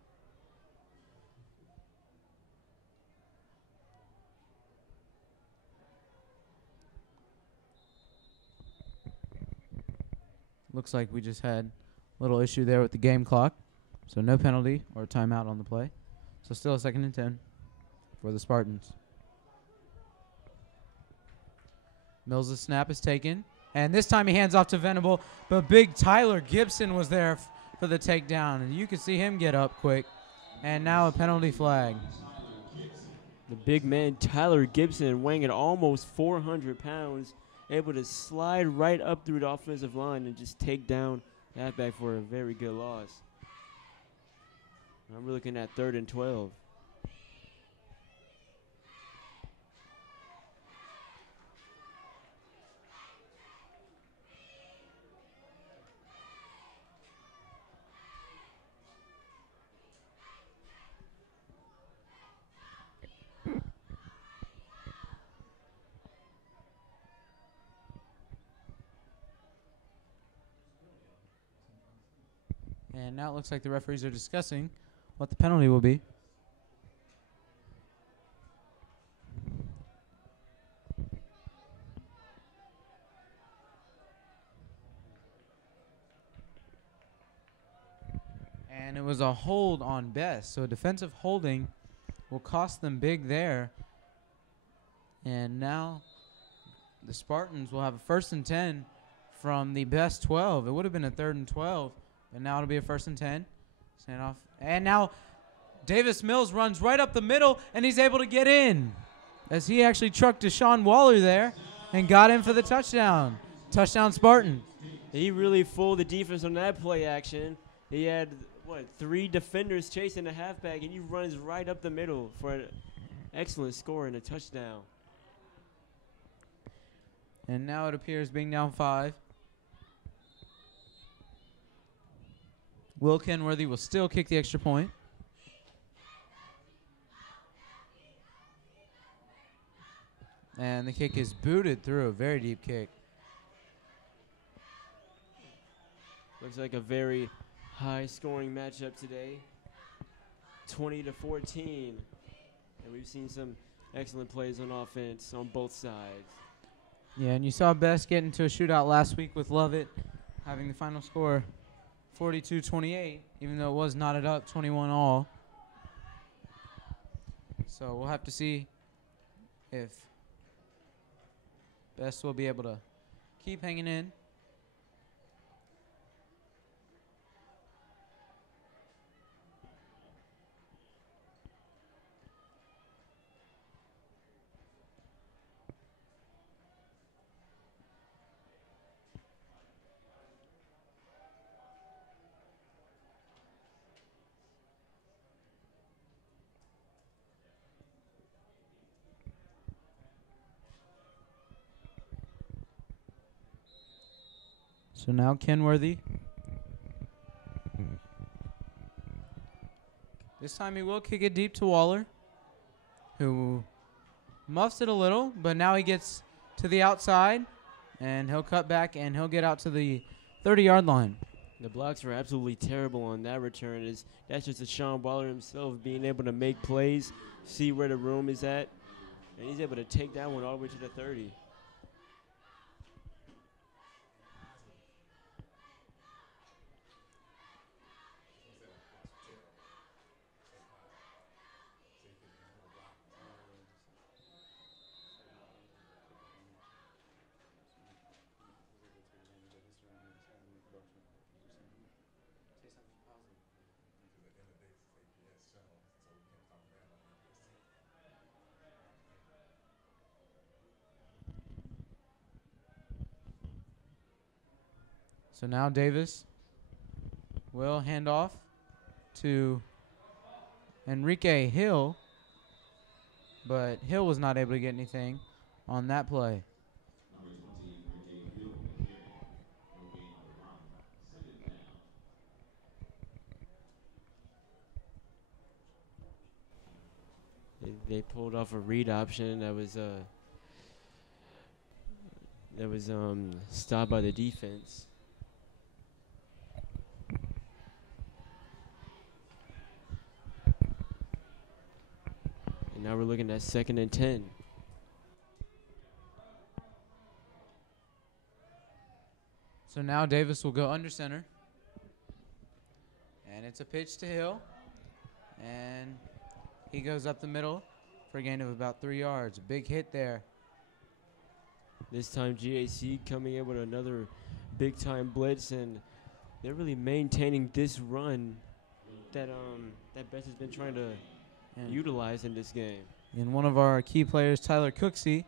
Looks like we just had a little issue there with the game clock. So no penalty or timeout on the play. So still a 2nd and 10 for the Spartans. Mills' snap is taken. And this time he hands off to Venable. But big Tyler Gibson was there for the takedown. And you can see him get up quick. And now a penalty flag. The big man, Tyler Gibson, weighing at almost 400 pounds, able to slide right up through the offensive line and just take down the halfback for a very good loss. I'm looking at 3rd and 12. And now it looks like the referees are discussing what the penalty will be. And it was a hold on B.E.S.T. So defensive holding will cost them big there. And now the Spartans will have a 1st and 10 from the B.E.S.T 12. It would have been a 3rd and 12. And now it'll be a 1st and 10. Stand off. And now Davis Mills runs right up the middle, and he's able to get in as he actually trucked Deshaun Waller there and got in for the touchdown. Touchdown Spartan. He really fooled the defense on that play action. He had, 3 defenders chasing the halfback, and he runs right up the middle for an excellent score and a touchdown. And now it appears being down 5. Will Kenworthy will still kick the extra point. And the kick is booted through, a very deep kick. Looks like a very high-scoring matchup today, 20-14. And we've seen some excellent plays on offense on both sides. Yeah, and you saw B.E.S.T get into a shootout last week with Lovett, having the final score 42-28, even though it was knotted up 21-all. So we'll have to see if B.E.S.T will be able to keep hanging in. So now Kenworthy This time he will kick it deep to Waller, who muffs it a little, but now he gets to the outside, and he'll cut back, and he'll get out to the 30-yard line. The blocks were absolutely terrible on that return. That's just Deshaun Waller himself being able to make plays, see where the room is at, and he's able to take that one all the way to the 30. So now Davis will hand off to Enrique Hill, but Hill was not able to get anything on that play. They pulled off a read option that was stopped by the defense. And now we're looking at 2nd and 10. So now Davis will go under center. And it's a pitch to Hill. And he goes up the middle for a gain of about 3 yards. A big hit there. This time GAC coming in with another big-time blitz, and they're really maintaining this run that B.E.S.T has been trying to utilize in this game. And one of our key players, Tyler Cooksey,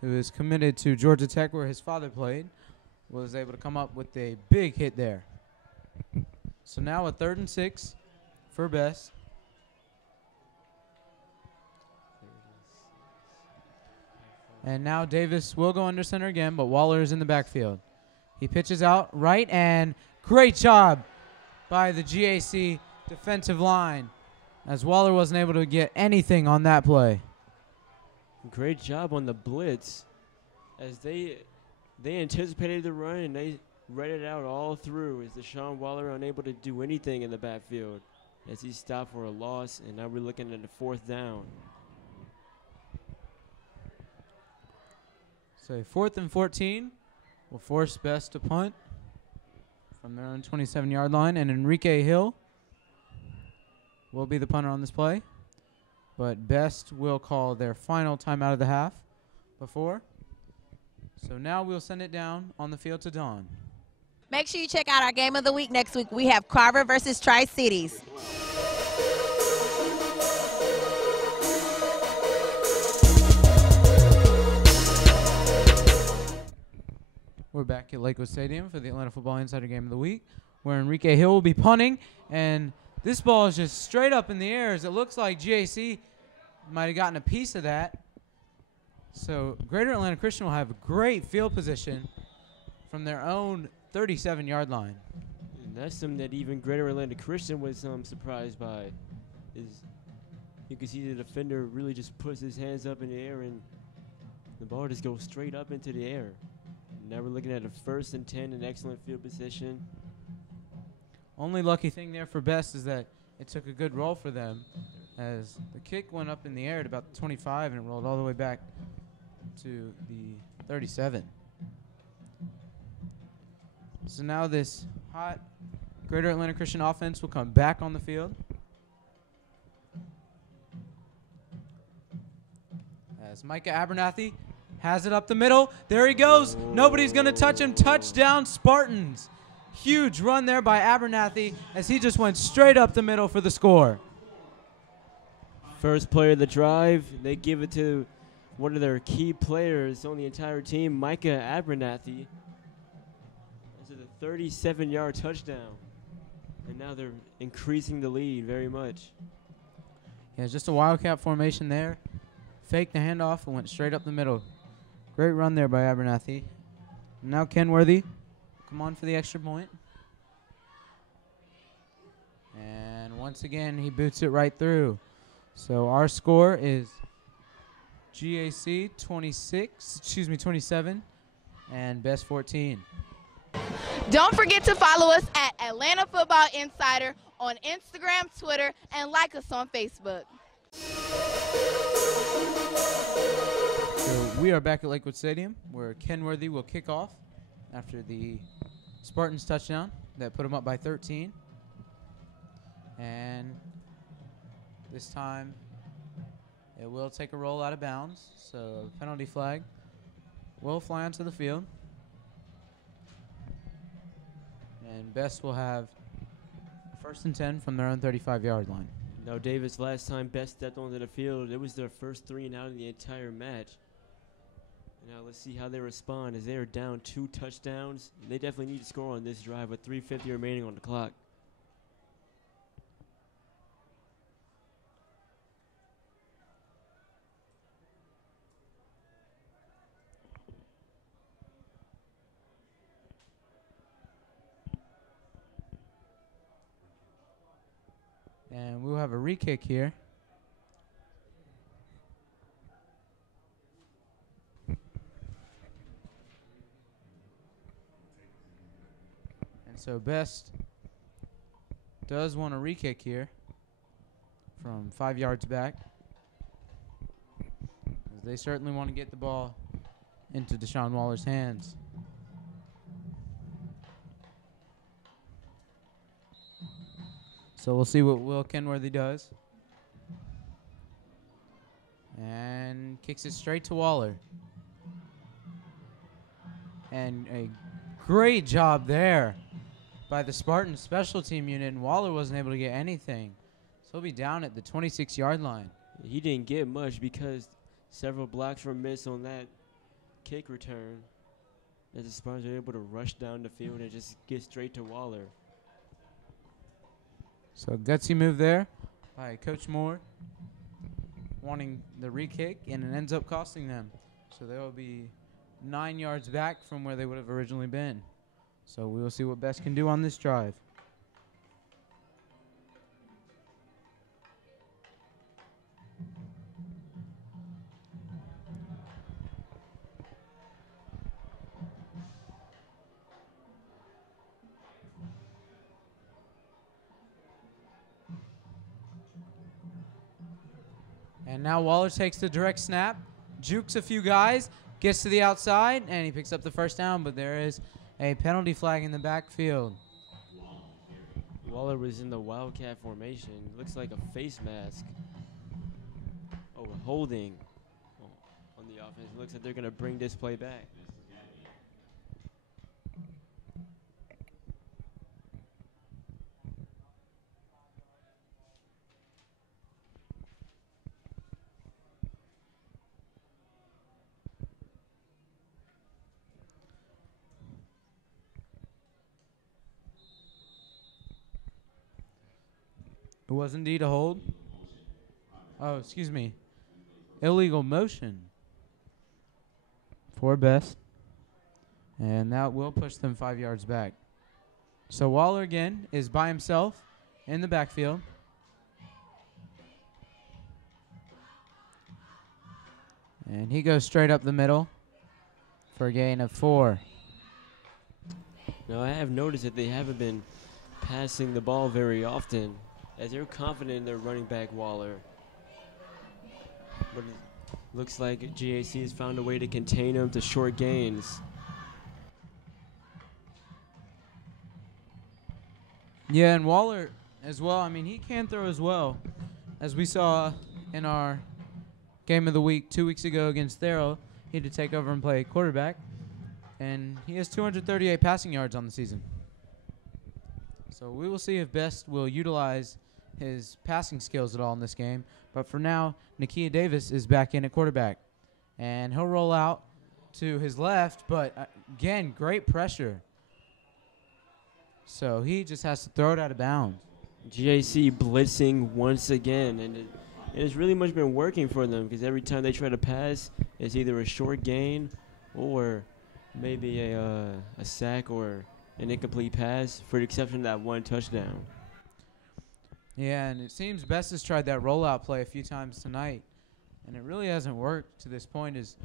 who is committed to Georgia Tech where his father played, was able to come up with a big hit there. So now a 3rd and 6 for B.E.S.T. And now Davis will go under center again, but Waller is in the backfield. He pitches out right, and great job by the GAC defensive line, as Waller wasn't able to get anything on that play. Great job on the blitz, as they anticipated the run and they read it out all through. As Deshaun Waller unable to do anything in the backfield, as he stopped for a loss, and now we're looking at the 4th down. So 4th and 14 will force B.E.S.T to punt from their own 27-yard line, and Enrique Hill will be the punter on this play. But B.E.S.T will call their final timeout of the half before. So now we'll send it down on the field to Dawn. Make sure you check out our game of the week next week. We have Carver versus Tri-Cities. We're back at Lakewood Stadium for the Atlanta Football Insider Game of the Week, where Enrique Hill will be punting, and this ball is just straight up in the air, as it looks like GAC might have gotten a piece of that. So Greater Atlanta Christian will have a great field position from their own 37-yard line. And that's something that even Greater Atlanta Christian was surprised by. Is you can see the defender really just puts his hands up in the air, and the ball just goes straight up into the air. Now we're looking at a 1st and 10, an excellent field position. Only lucky thing there for B.E.S.T is that it took a good roll for them, as the kick went up in the air at about 25 and it rolled all the way back to the 37. So now this hot Greater Atlanta Christian offense will come back on the field. As Micah Abernathy has it up the middle. There he goes. Nobody's going to touch him. Touchdown, Spartans. Huge run there by Abernathy as he just went straight up the middle for the score. First play of the drive. They give it to one of their key players on the entire team, Micah Abernathy. This is a 37-yard touchdown. And now they're increasing the lead very much. Yeah, just a wildcat formation there. Faked the handoff and went straight up the middle. Great run there by Abernathy. Now Kenworthy, come on for the extra point. And once again, he boots it right through. So our score is GAC 27 and B.E.S.T 14. Don't forget to follow us at Atlanta Football Insider on Instagram, Twitter, and like us on Facebook. So we are back at Lakewood Stadium, where Kenworthy will kick off after the Spartans touchdown that put them up by 13. And this time it will take a roll out of bounds, so penalty flag will fly onto the field. And B.E.S.T will have 1st and 10 from their own 35-yard line. Now, Davis, last time B.E.S.T stepped onto the field, it was their first 3 and out in the entire match. Now let's see how they respond, as they are down 2 touchdowns. They definitely need to score on this drive with 3:50 remaining on the clock. And we'll have a re-kick here. And so B.E.S.T does want a re-kick here from 5 yards back. They certainly want to get the ball into Deshaun Waller's hands. So we'll see what Will Kenworthy does. And kicks it straight to Waller. And a great job there by the Spartans special team unit. And Waller wasn't able to get anything. So he'll be down at the 26-yard line. He didn't get much because several blocks were missed on that kick return, as the Spartans were able to rush down the field and just get straight to Waller. So gutsy move there by Coach Moore, wanting the re-kick, and it ends up costing them. So they will be 9 yards back from where they would have originally been. So we will see what B.E.S.T can do on this drive. And now Waller takes the direct snap, jukes a few guys, gets to the outside, and he picks up the 1st down, but there is a penalty flag in the backfield. Waller was in the Wildcat formation. Looks like a face mask. Oh, holding on the offense. Looks like they're going to bring this play back. It was indeed a hold. Oh, excuse me. Illegal motion for B.E.S.T. And that will push them 5 yards back. So Waller again is by himself in the backfield. And he goes straight up the middle for a gain of 4. Now, I have noticed that they haven't been passing the ball very often, as they're confident in their running back Waller. But it looks like GAC has found a way to contain him to short gains. Yeah, and Waller as well. I mean, he can throw as well, as we saw in our game of the week 2 weeks ago against Thero. He had to take over and play quarterback, and he has 238 passing yards on the season. So we will see if B.E.S.T will utilize his passing skills at all in this game. But for now, Nakia Davis is back in at quarterback. And he'll roll out to his left, but again, great pressure. So he just has to throw it out of bounds. GAC blitzing once again, and it has really much been working for them, because every time they try to pass, it's either a short gain or maybe a sack or an incomplete pass, for the exception of that one touchdown. Yeah, and it seems B.E.S.T has tried that rollout play a few times tonight, and it really hasn't worked to this point. As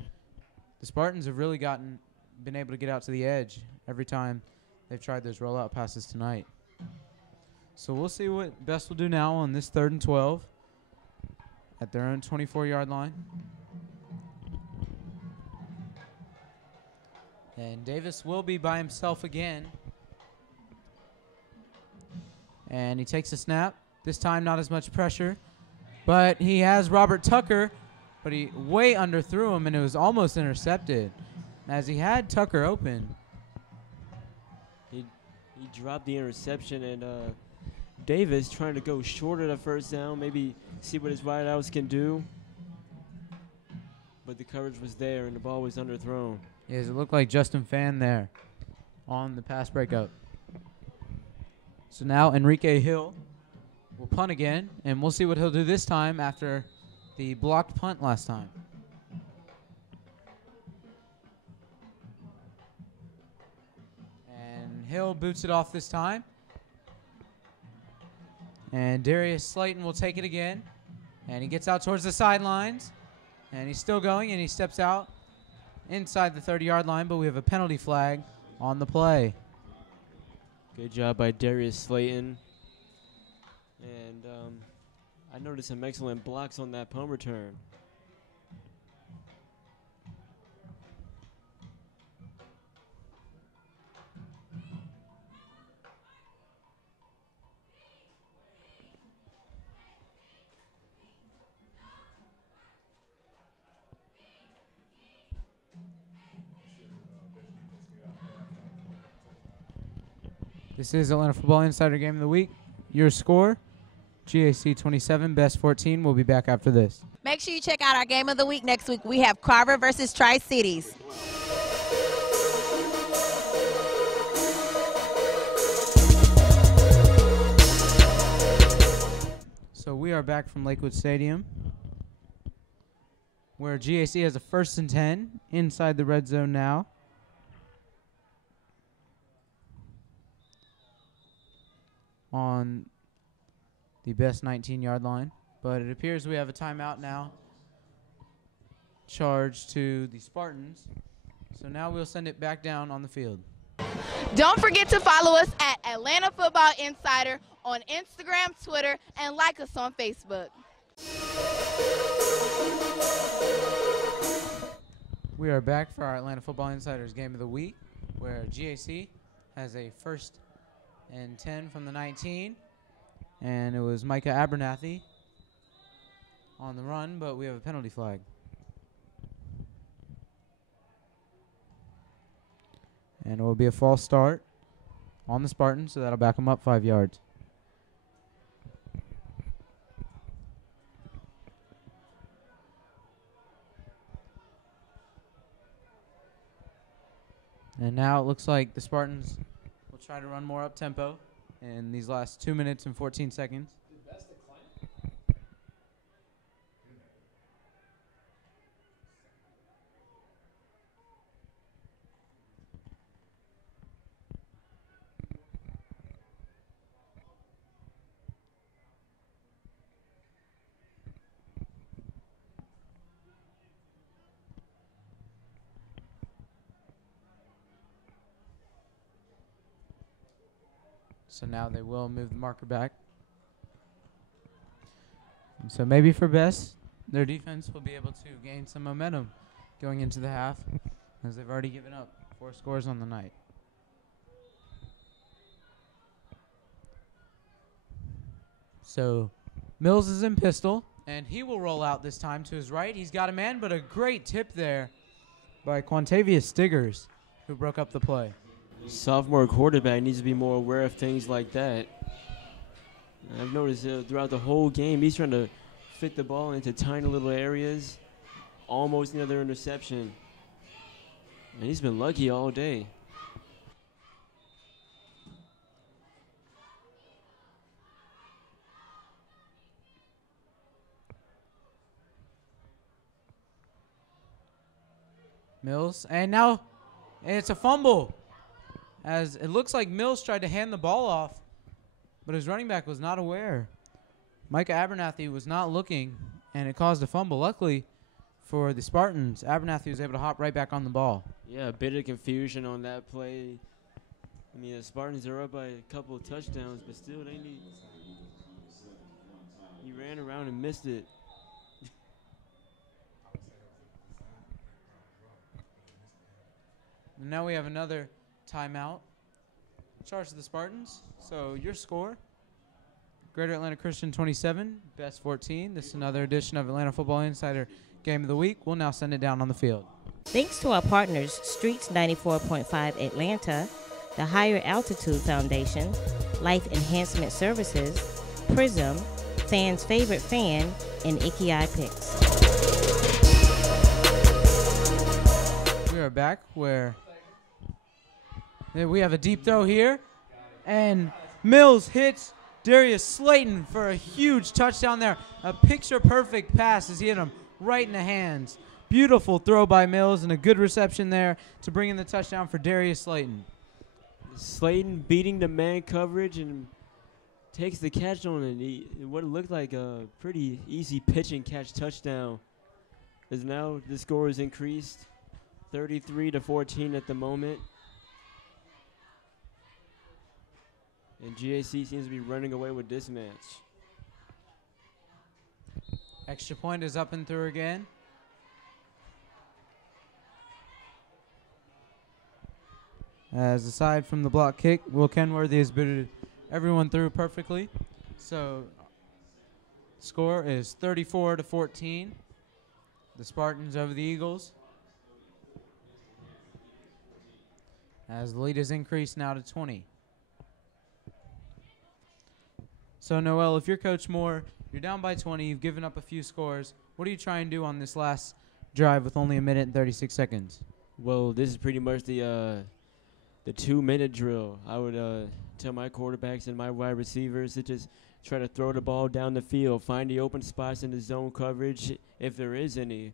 the Spartans have really been able to get out to the edge every time they've tried those rollout passes tonight. So we'll see what B.E.S.T will do now on this 3rd and 12 at their own 24-yard line. And Davis will be by himself again. And he takes a snap. This time not as much pressure. But he has Robert Tucker, but he way underthrew him, and it was almost intercepted. As he had Tucker open. He dropped the interception, and Davis trying to go short of the first down, maybe see what his wideouts can do. But the coverage was there, and the ball was underthrown. Yes, it looked like Justin Fan there on the pass breakup. So now Enrique Hill will punt again, and we'll see what he'll do this time after the blocked punt last time. And Hill boots it off this time. And Darius Slayton will take it again. And he gets out towards the sidelines. And he's still going, and he steps out inside the 30-yard line, but we have a penalty flag on the play. Good job by Darius Slayton. And I noticed some excellent blocks on that punt return. This is Atlanta Football Insider Game of the Week. Your score, GAC 27, B.E.S.T 14. We'll be back after this. Make sure you check out our Game of the Week next week. We have Carver versus Tri-Cities. So we are back from Lakewood Stadium, where GAC has a 1st and 10 inside the red zone now. On the B.E.S.T 19-yard line. But it appears we have a timeout now charged to the Spartans. So now we'll send it back down on the field. Don't forget to follow us at Atlanta Football Insider on Instagram, Twitter, and like us on Facebook. We are back for our Atlanta Football Insiders Game of the Week, where GAC has a 1st and 10 from the 19. And it was Micah Abernathy on the run, but we have a penalty flag. And it will be a false start on the Spartans, so that'll back them up 5 yards. And now it looks like the Spartans will try to run more up-tempo in these last 2 minutes and 14 seconds. So now they will move the marker back. And so maybe for B.E.S.T, their defense will be able to gain some momentum going into the half, as they've already given up 4 scores on the night. So Mills is in pistol, and he will roll out this time to his right. He's got a man, but a great tip there by Quantavious Stiggers, who broke up the play. Sophomore quarterback needs to be more aware of things like that. I've noticed throughout the whole game, he's trying to fit the ball into tiny little areas, almost another interception. And he's been lucky all day. Mills, and now it's a fumble, as it looks like Mills tried to hand the ball off, but his running back was not aware Micah Abernathy was not looking, and it caused a fumble. Luckily for the Spartans, Abernathy was able to hop right back on the ball. Yeah, a bit of confusion on that play. I mean, the Spartans are up by a couple of touchdowns, but still they need. He ran around and missed it. And now we have another timeout. Charge to the Spartans. So your score, Greater Atlanta Christian 27, B.E.S.T 14. This is another edition of Atlanta Football Insider Game of the Week. We'll now send it down on the field. Thanks to our partners, Streets 94.5 Atlanta, the Higher Altitude Foundation, Life Enhancement Services, Prism, Fans' Favorite Fan, and Icky Eye Picks. We are back where we have a deep throw here, and Mills hits Darius Slayton for a huge touchdown there. A picture-perfect pass as he hit him right in the hands. Beautiful throw by Mills and a good reception there to bring in the touchdown for Darius Slayton. Slayton beating the man coverage and takes the catch on what looked like a pretty easy pitch and catch touchdown. As now the score is increased 33-14 at the moment. And GAC seems to be running away with this match. Extra point is up and through again. As aside from the block kick, Will Kenworthy has booted everyone through perfectly. So score is 34-14. The Spartans over the Eagles. As the lead is increased now to 20. So Noel, if you're Coach Moore, you're down by 20, you've given up a few scores. What do you try and do on this last drive with only a minute and 36 seconds? Well, this is pretty much the 2-minute drill. I would tell my quarterbacks and my wide receivers to just try to throw the ball down the field, find the open spots in the zone coverage, if there is any,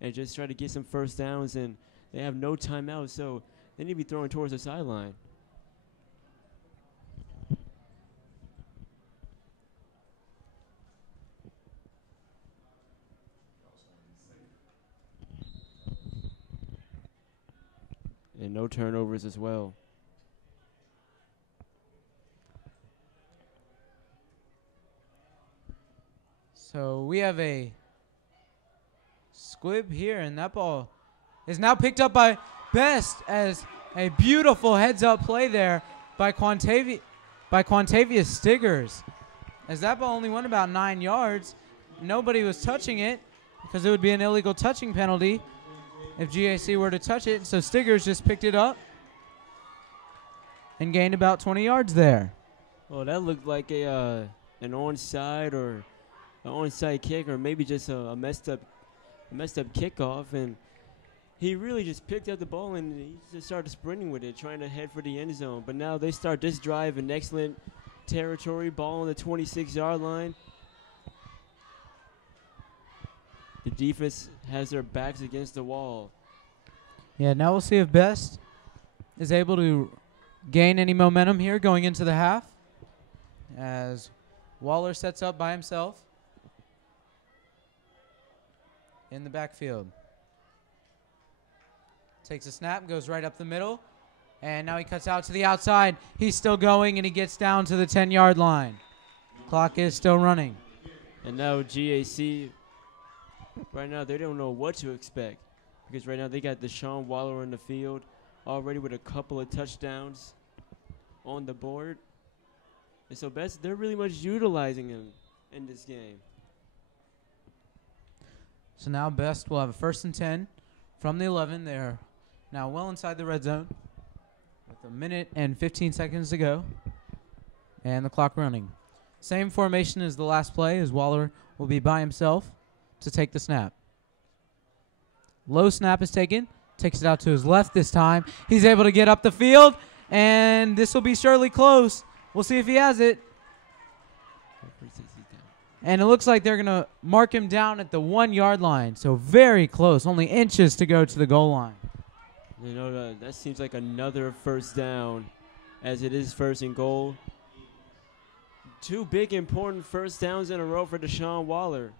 and just try to get some first downs. And they have no timeout, so they need to be throwing towards the sideline. And no turnovers as well. So we have a squib here, and that ball is now picked up by B.E.S.T as a beautiful heads-up play there by Quantavius Stiggers. As that ball only went about 9 yards, nobody was touching it because it would be an illegal touching penalty if GAC were to touch it. So Stiggers just picked it up and gained about 20 yards there. Well, that looked like an onside or an onside kick, or maybe just a messed up kickoff. And he really just picked up the ball and he just started sprinting with it, trying to head for the end zone. But now they start this drive in excellent territory, ball on the 26-yard line. The defense has their backs against the wall. Yeah, now we'll see if B.E.S.T is able to gain any momentum here going into the half. As Waller sets up by himself in the backfield. Takes a snap, goes right up the middle, and now he cuts out to the outside. He's still going, and he gets down to the 10-yard line. Clock is still running. And now GAC, right now they don't know what to expect, because right now they got Deshaun Waller in the field already with a couple of touchdowns on the board. And so B.E.S.T, they're really much utilizing him in this game. So now B.E.S.T will have a 1st and 10 from the 11. They're now well inside the red zone with a minute and 15 seconds to go and the clock running. Same formation as the last play, as Waller will be by himself to take the snap. Low snap is taken. Takes it out to his left this time. He's able to get up the field, and this will be surely close. We'll see if he has it. And it looks like they're going to mark him down at the 1-yard line. So very close, only inches to go to the goal line. You know, that seems like another first down, as it is 1st and goal. 2 big important first downs in a row for Deshaun Waller.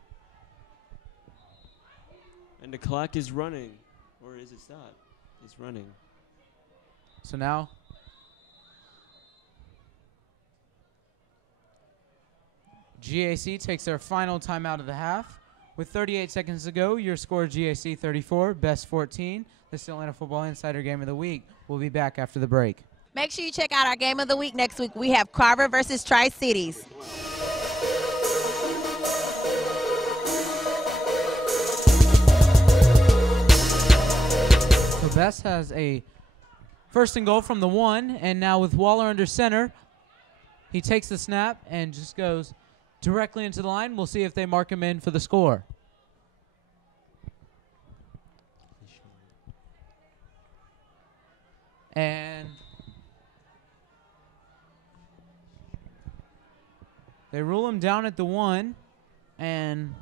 And the clock is running. Or is it stopped? It's running. So now GAC takes their final timeout of the half. With 38 seconds to go, your score GAC 34, B.E.S.T 14. This is the Atlanta Football Insider Game of the Week. We'll be back after the break. Make sure you check out our Game of the Week next week. We have Carver versus Tri-Cities. So B.E.S.T has a first and goal from the 1, and now with Waller under center, he takes the snap and just goes directly into the line. We'll see if they mark him in for the score. And they rule him down at the 1, and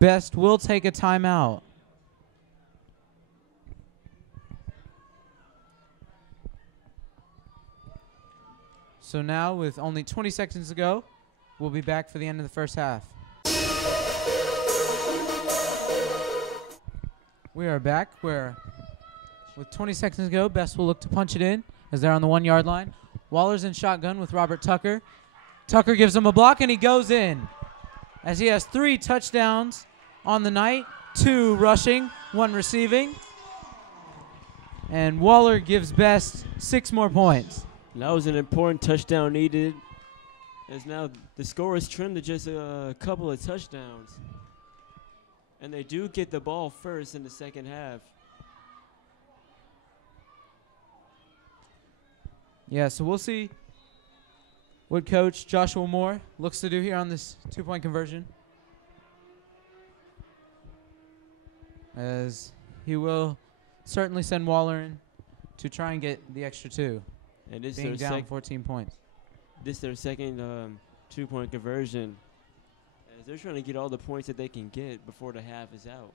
B.E.S.T will take a timeout. So now, with only 20 seconds to go, we'll be back for the end of the first half. We are back where, with 20 seconds to go, B.E.S.T will look to punch it in as they're on the 1-yard line. Waller's in shotgun with Robert Tucker. Tucker gives him a block, and he goes in as he has 3 touchdowns on the night, 2 rushing, 1 receiving. And Waller gives B.E.S.T 6 more points. That was an important touchdown needed, as now the score is trimmed to just a couple of touchdowns. And they do get the ball first in the second half. Yeah, so we'll see what Coach Joshua Moore looks to do here on this 2-point conversion, as he will certainly send Waller in to try and get the extra 2. And this being is down 14 points. This is their second 2-point conversion. As they're trying to get all the points that they can get before the half is out.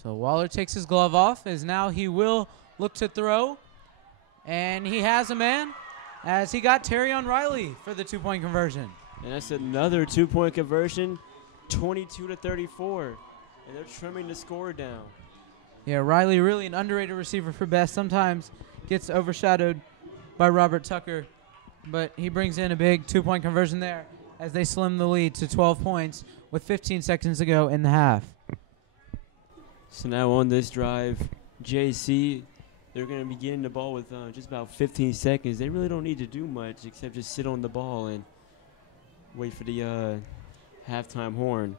So Waller takes his glove off, as now he will look to throw. And he has a man, as he got Terrion Riley for the 2-point conversion. And that's another 2-point conversion, 22-34. And they're trimming the score down. Yeah, Riley really an underrated receiver for B.E.S.T. Sometimes gets overshadowed by Robert Tucker, but he brings in a big 2-point conversion there as they slim the lead to 12 points with 15 seconds to go in the half. So now on this drive, JC, they're going to be getting the ball with just about 15 seconds. They really don't need to do much except just sit on the ball and wait for the halftime horn.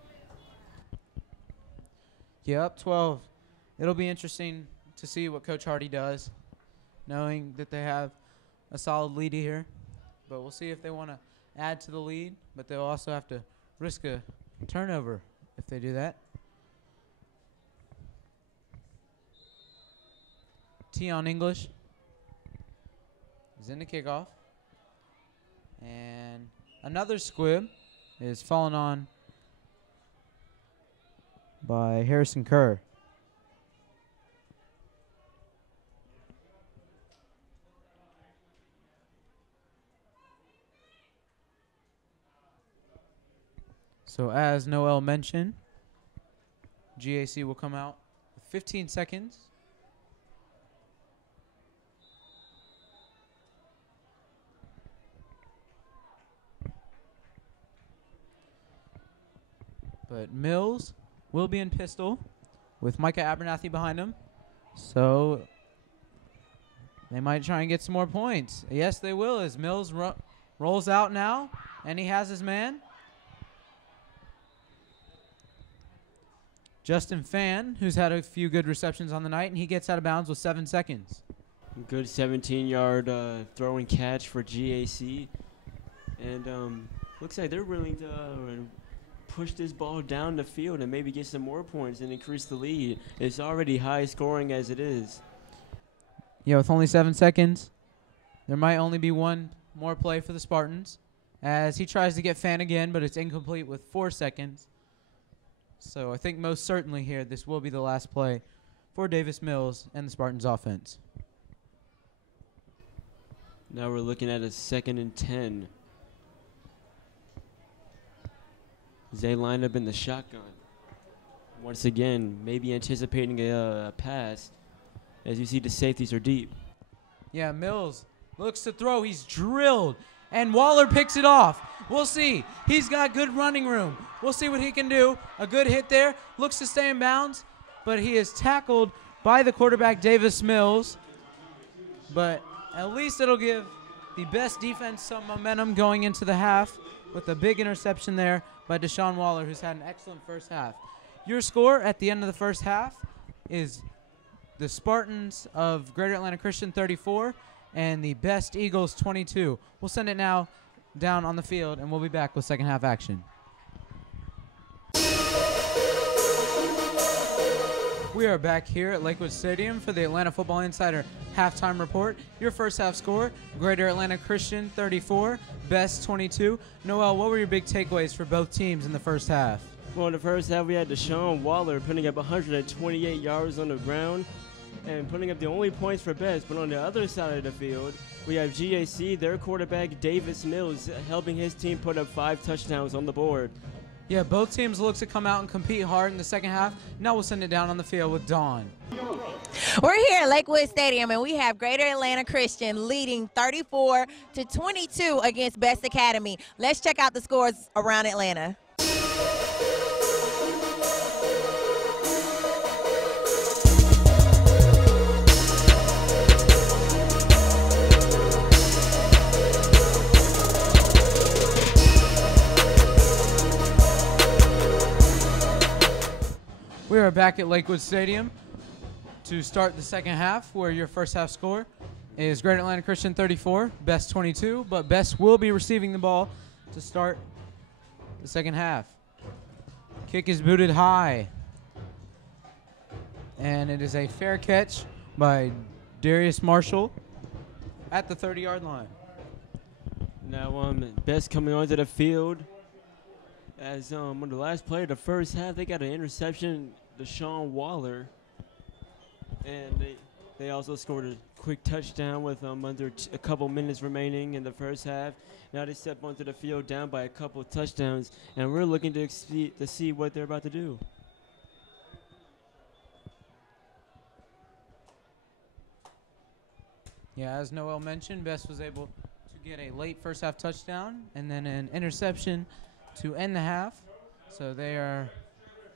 Yeah, up 12. It'll be interesting to see what Coach Hardy does, knowing that they have a solid lead here. But we'll see if they want to add to the lead, but they'll also have to risk a turnover if they do that. Tion English is in the kickoff. And another squib is fallen on by Harrison Kerr. So as Noel mentioned, GAC will come out with 15 seconds. But Mills will be in pistol with Micah Abernathy behind him. So they might try and get some more points. Yes, they will, as Mills rolls out now, and he has his man. Justin Fan, who's had a few good receptions on the night, and he gets out of bounds with 7 seconds. Good 17-yard throw and catch for GAC. And looks like they're willing to push this ball down the field and maybe get some more points and increase the lead. It's already high scoring as it is. Yeah, with only 7 seconds, there might only be one more play for the Spartans, as he tries to get Fan again, but it's incomplete with 4 seconds. So I think most certainly here this will be the last play for Davis Mills and the Spartans offense. Now we're looking at a 2nd and 10. They line up in the shotgun. Once again, maybe anticipating a pass. As you see, the safeties are deep. Yeah, Mills looks to throw. He's drilled. And Waller picks it off. We'll see. He's got good running room. We'll see what he can do. A good hit there. Looks to stay in bounds. But he is tackled by the quarterback, Davis Mills. But at least it'll give the best defense some momentum going into the half with a big interception there by Deshaun Waller, who's had an excellent first half. Your score at the end of the first half is the Spartans of Greater Atlanta Christian 34 and the Best Eagles 22. We'll send it now down on the field, and we'll be back with second half action. We are back here at Lakewood Stadium for the Atlanta Football Insider halftime report. Your first half score, Greater Atlanta Christian 34, Best 22. Noel, what were your big takeaways for both teams in the first half? Well, in the first half, we had Deshaun Waller putting up 128 yards on the ground and putting up the only points for Best. But on the other side of the field, we have GAC, their quarterback, Davis Mills, helping his team put up 5 touchdowns on the board. Yeah, both teams look to come out and compete hard in the second half. Now we'll send it down on the field with Dawn. We're here at Lakewood Stadium, and we have Greater Atlanta Christian leading 34-22 against Best Academy. Let's check out the scores around Atlanta. We are back at Lakewood Stadium to start the second half, where your first half score is Greater Atlanta Christian 34, Best 22, but Best will be receiving the ball to start the second half. Kick is booted high, and it is a fair catch by Darius Marshall at the 30-yard line. Now Best coming onto the field. As on the last play of the first half, they got an interception, Deshaun Waller, and they also scored a quick touchdown with under a couple minutes remaining in the first half. Now they step onto the field down by a couple of touchdowns, and we're looking to see what they're about to do. Yeah, as Noel mentioned, Best was able to get a late first half touchdown and then an interception to end the half. So they are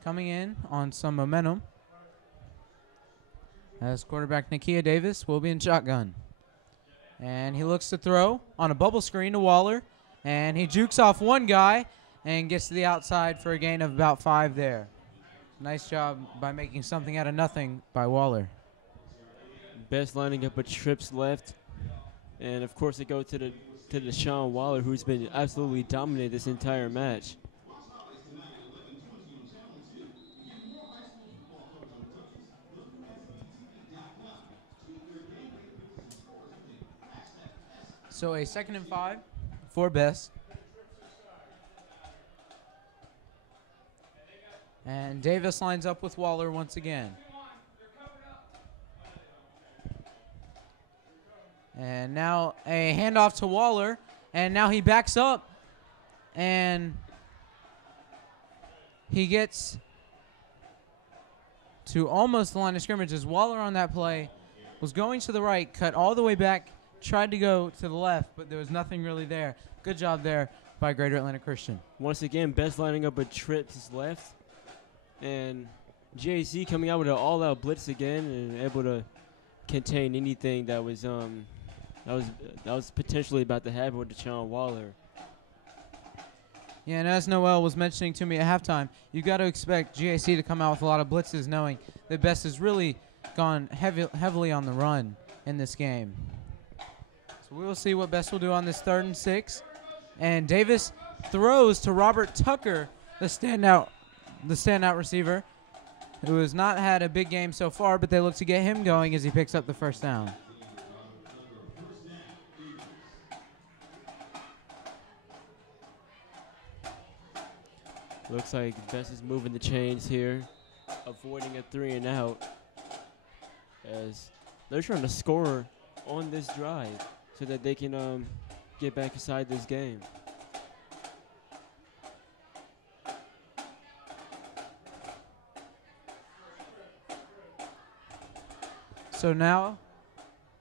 coming in on some momentum, as quarterback Nakia Davis will be in shotgun. And he looks to throw on a bubble screen to Waller, and he jukes off one guy and gets to the outside for a gain of about 5 there. Nice job by making something out of nothing by Waller. Best lining up with trips left, and of course they go to Deshaun Waller, who's been absolutely dominated this entire match. So a 2nd and 5 for Best. And Davis lines up with Waller once again. And now a handoff to Waller, and now he backs up, and he gets to almost the line of scrimmage as Waller on that play was going to the right, cut all the way back, tried to go to the left, but there was nothing really there. Good job there by Greater Atlanta Christian. Once again, Best lining up with trips left, and JC coming out with an all-out blitz again and able to contain anything that was potentially about to happen with Deshaun Waller. Yeah, and as Noel was mentioning to me at halftime, you got to expect GAC to come out with a lot of blitzes, knowing that Best has really gone heavily on the run in this game. So we will see what Best will do on this 3rd and 6. And Davis throws to Robert Tucker, the standout receiver, who has not had a big game so far, but they look to get him going as he picks up the first down. Looks like Best is moving the chains here, avoiding a 3 and out. as they're trying to score on this drive so that they can get back inside this game. So now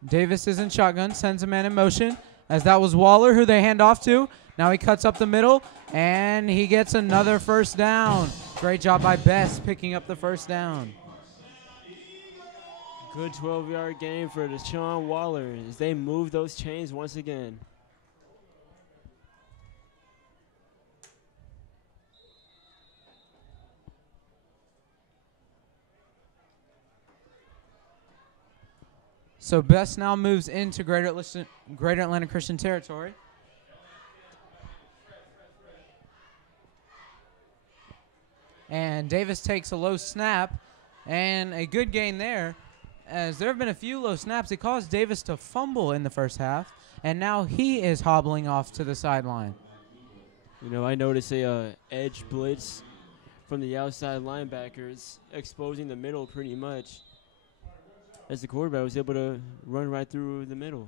Davis is in shotgun, sends a man in motion, as that was Waller who they hand off to. Now he cuts up the middle, and he gets another first down. Great job by B.E.S.T picking up the first down. Good 12-yard game for Deshaun Waller as they move those chains once again. So B.E.S.T now moves into Greater Atlanta Christian territory. And Davis takes a low snap, and a good gain there, as there have been a few low snaps. It caused Davis to fumble in the first half, and now he is hobbling off to the sideline. You know, I noticed a edge blitz from the outside linebackers, exposing the middle pretty much, as the quarterback was able to run right through the middle.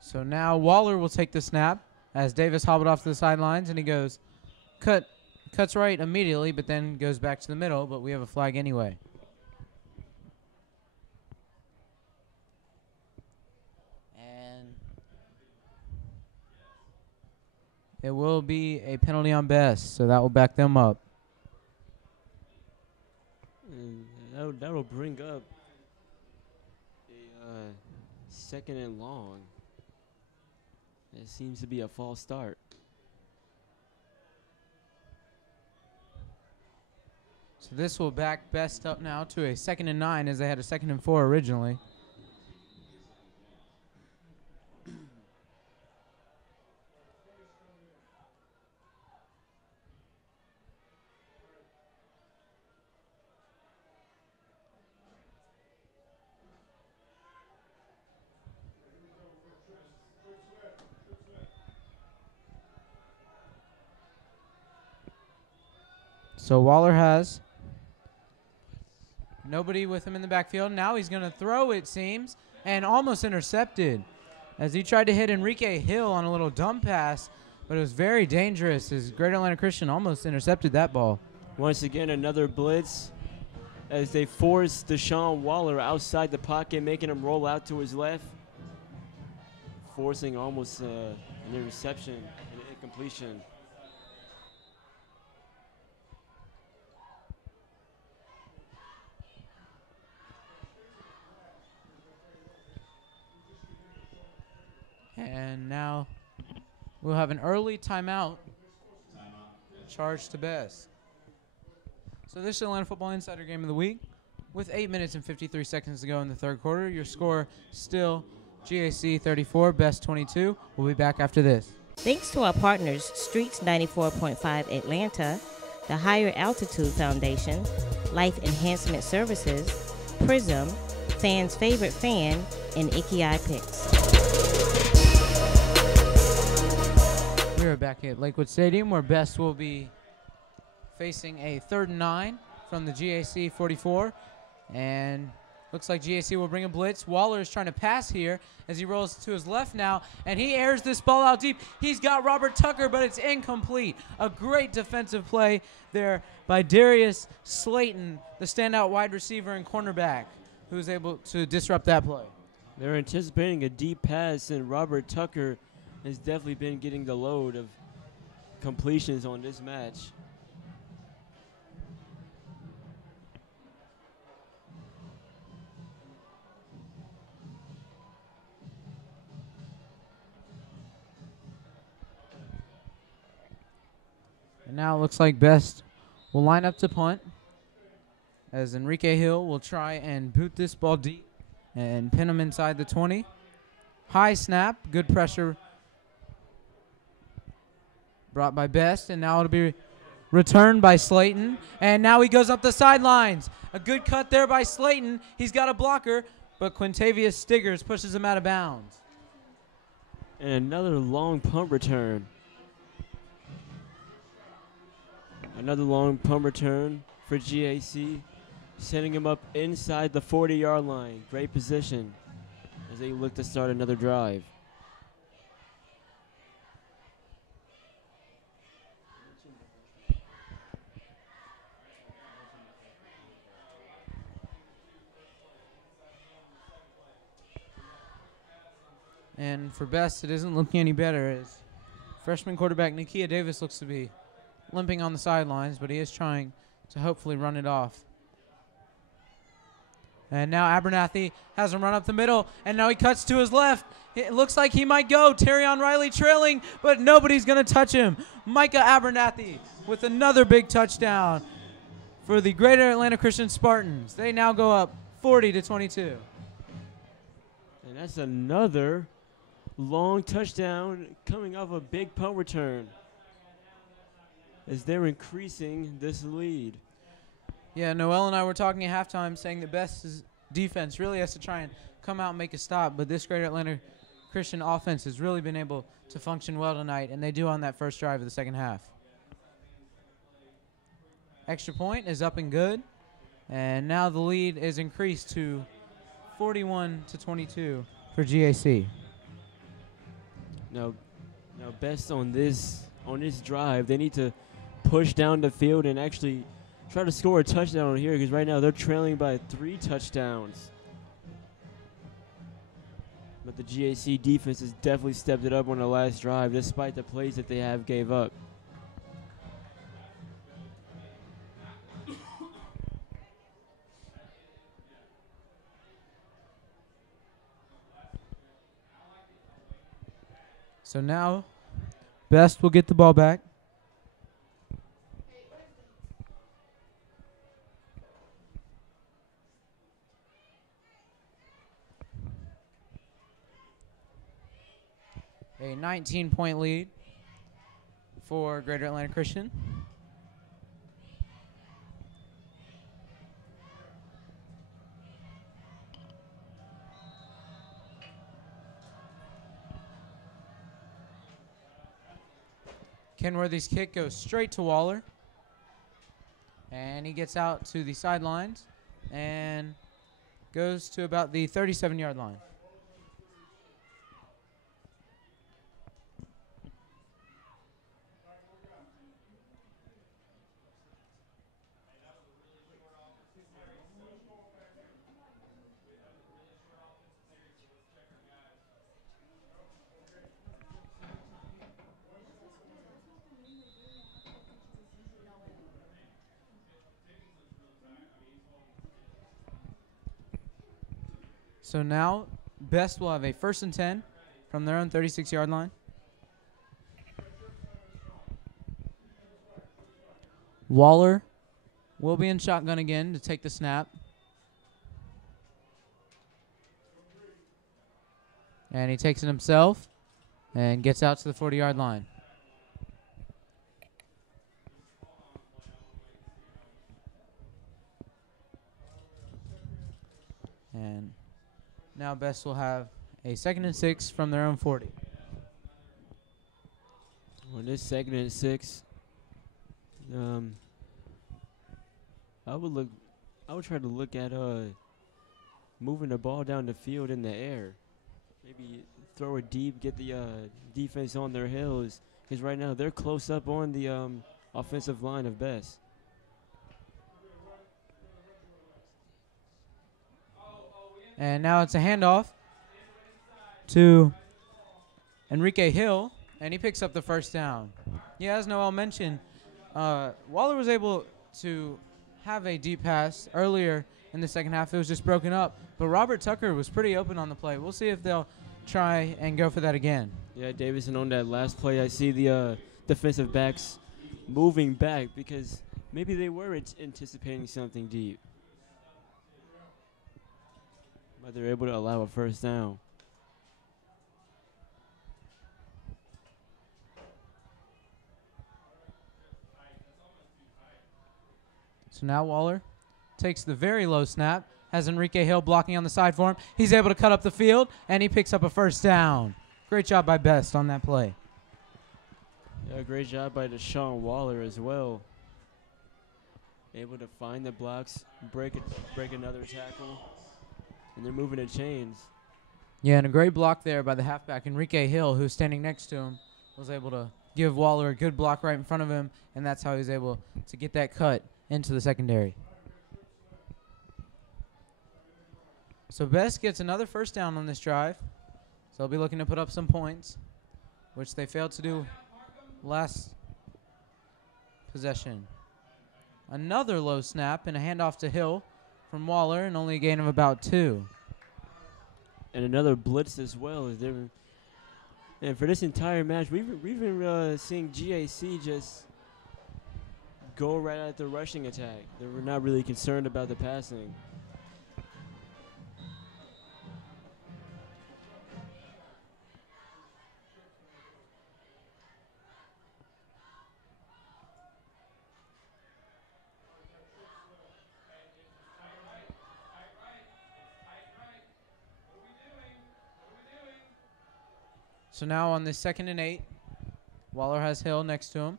So now Waller will take the snap as Davis hobbled off to the sidelines, and he goes, cuts right immediately, but then goes back to the middle, but we have a flag anyway. And it will be a penalty on B.E.S.T, so that will back them up. And that'll bring up a second and long. It seems to be a false start. So this will back B.E.S.T up now to a 2nd and 9, as they had a 2nd and 4 originally. So Waller has nobody with him in the backfield. Now he's going to throw, it seems, and almost intercepted as he tried to hit Enrique Hill on a little dump pass, but it was very dangerous as Greater Atlanta Christian almost intercepted that ball. Once again, another blitz as they force Deshaun Waller outside the pocket, making him roll out to his left, forcing almost an interception and an incompletion. And now we'll have an early timeout charged to B.E.S.T. So this is Atlanta Football Insider Game of the Week. With 8 minutes and 53 seconds to go in the third quarter, your score still GAC 34, B.E.S.T 22. We'll be back after this. Thanks to our partners, Streets 94.5 Atlanta, the Higher Altitude Foundation, Life Enhancement Services, Prism, Fans' Favorite Fan, and Ikiai Picks. We are back at Lakewood Stadium, where B.E.S.T will be facing a 3rd and 9 from the GAC 44. And looks like GAC will bring a blitz. Waller is trying to pass here as he rolls to his left now, and he airs this ball out deep. He's got Robert Tucker, but it's incomplete. A great defensive play there by Darius Slayton, the standout wide receiver and cornerback, who was able to disrupt that play. They're anticipating a deep pass, and Robert Tucker has definitely been getting the load of completions on this match. And now it looks like B.E.S.T will line up to punt, as Enrique Hill will try and boot this ball deep and pin him inside the 20. High snap, good pressure brought by B.E.S.T, and now it'll be Return by Slayton, and now he goes up the sidelines. A good cut there by Slayton. He's got a blocker, but Quintavious Stiggers pushes him out of bounds. And another long punt return. Another long punt return for GAC, sending him up inside the 40-yard line. Great position as they look to start another drive. And for B.E.S.T, it isn't looking any better as freshman quarterback Nakia Davis looks to be limping on the sidelines, but he is trying to hopefully run it off. And now Abernathy has him run up the middle, and now he cuts to his left. It looks like he might go. Terrion Riley trailing, but nobody's going to touch him. Micah Abernathy with another big touchdown for the Greater Atlanta Christian Spartans. They now go up 40-22. And that's another long touchdown coming off a big punt return as they're increasing this lead. Yeah, Noel and I were talking at halftime saying that B.E.S.T's defense really has to try and come out and make a stop, but this Greater Atlanta Christian offense has really been able to function well tonight, and they do on that first drive of the second half. Extra point is up and good, and now the lead is increased to 41-22 for GAC. Now B.E.S.T on this drive, they need to push down the field and actually try to score a touchdown here, because right now they're trailing by 3 touchdowns. But the GAC defense has definitely stepped it up on the last drive, despite the plays that they have gave up. So now B.E.S.T will get the ball back. A 19-point lead for Greater Atlanta Christian. Kenworthy's kick goes straight to Waller. And he gets out to the sidelines and goes to about the 37-yard line. So now B.E.S.T will have a 1st and 10 from their own 36-yard line. Waller will be in shotgun again to take the snap. And he takes it himself and gets out to the 40-yard line. And now B.E.S.T will have a 2nd and 6 from their own 40. On this 2nd and 6, I would try to look at moving the ball down the field in the air. Maybe throw it deep, get the defense on their heels, because right now they're close up on the offensive line of B.E.S.T. And now it's a handoff to Enrique Hill, and he picks up the 1st down. Yeah, as Noel mentioned, Waller was able to have a deep pass earlier in the second half. It was just broken up, but Robert Tucker was pretty open on the play. We'll see if they'll try and go for that again. Yeah, Davison on that last play, I see the defensive backs moving back because maybe they were anticipating something deep. But they're able to allow a 1st down. So now Waller takes the very low snap, has Enrique Hill blocking on the side for him. He's able to cut up the field, and he picks up a first down. Great job by B.E.S.T on that play. Yeah, great job by Deshaun Waller as well. Able to find the blocks, break another tackle, and they're moving the chains. Yeah, and a great block there by the halfback, Enrique Hill, who's standing next to him, was able to give Waller a good block right in front of him, and that's how he was able to get that cut into the secondary. So B.E.S.T gets another first down on this drive. So they'll be looking to put up some points, which they failed to do last possession. Another low snap and a handoff to Hill from Waller, and only a gain of about 2. And another blitz as well. And for this entire match, we've been seeing GAC just go right at the rushing attack. They were not really concerned about the passing. So now on this 2nd and 8, Waller has Hill next to him.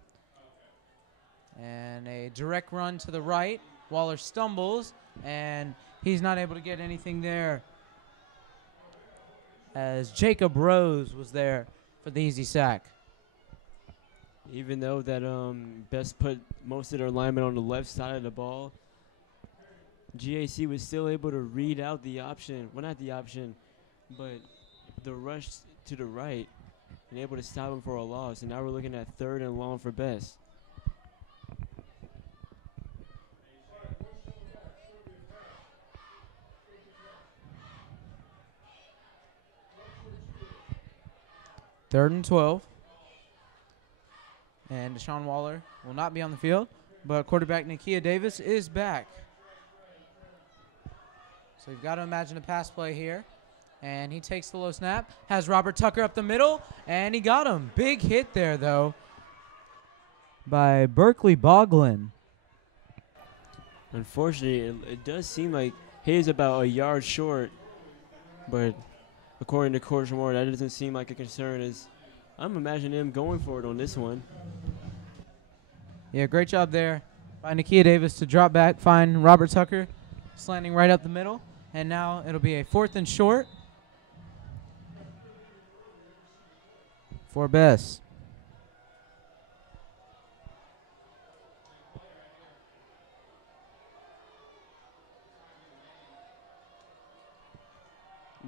And a direct run to the right. Waller stumbles, and he's not able to get anything there, as Jacob Rose was there for the easy sack. Even though that B.E.S.T put most of their linemen on the left side of the ball, GAC was still able to read out the option. Well, not the option, but the rush to the right, and able to stop him for a loss. And now we're looking at 3rd and long for B.E.S.T. Third and 12. And Deshaun Waller will not be on the field, but quarterback Nakia Davis is back. So you've got to imagine a pass play here. And he takes the low snap, has Robert Tucker up the middle, and he got him. Big hit there, though, by Berkeley Boglin. Unfortunately, it does seem like he's about a yard short, but according to Coach Moore, that doesn't seem like a concern, as I'm imagining him going for it on this one. Yeah, great job there by Nakia Davis to drop back, find Robert Tucker slanting right up the middle. And now it'll be a 4th and short for B.E.S.T.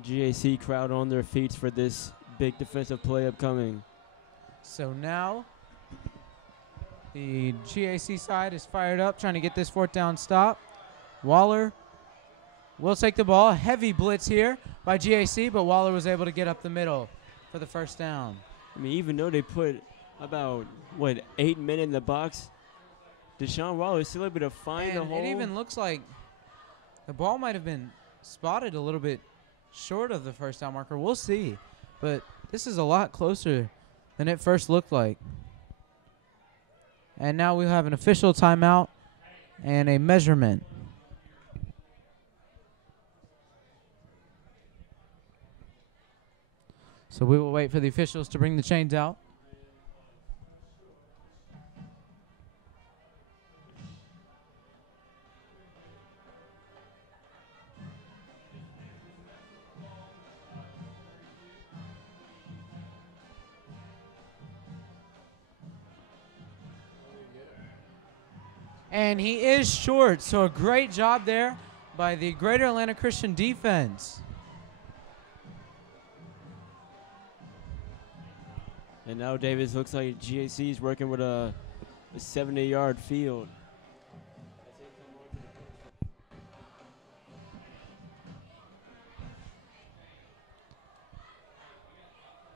GAC crowd on their feet for this big defensive play upcoming. So now the GAC side is fired up, trying to get this 4th down stop. Waller will take the ball. Heavy blitz here by GAC, but Waller was able to get up the middle for the first down. I mean, even though they put about, 8 men in the box, Deshaun Waller is still able to find the hole. It even looks like the ball might have been spotted a little bit short of the first down marker. We'll see. But this is a lot closer than it first looked like. And now we'll have an official timeout and a measurement. So we will wait for the officials to bring the chains out. And he is short, so a great job there by the Greater Atlanta Christian defense. And now Davis looks like GAC is working with a 70-yard field.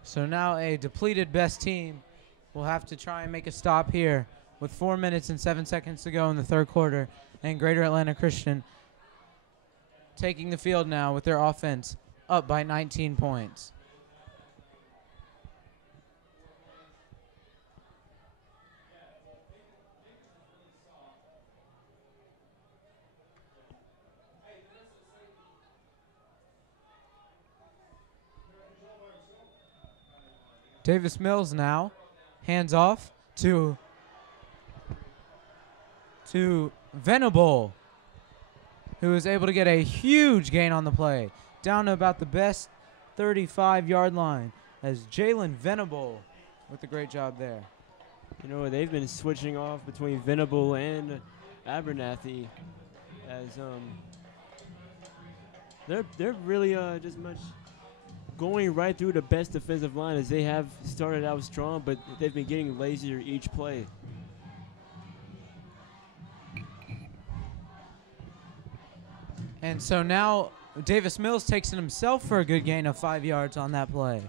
So now a depleted B.E.S.T team will have to try and make a stop here with 4 minutes and 7 seconds to go in the third quarter. And Greater Atlanta Christian taking the field now with their offense up by 19 points. Davis Mills now hands off to Venable, who is able to get a huge gain on the play, down to about the best 35-yard line, as Jalen Venable with a great job there. You know, they've been switching off between Venable and Abernathy, as they're really just much going right through the best defensive line, as they have started out strong, but they've been getting lazier each play. And so now Davis Mills takes it himself for a good gain of 5 yards on that play.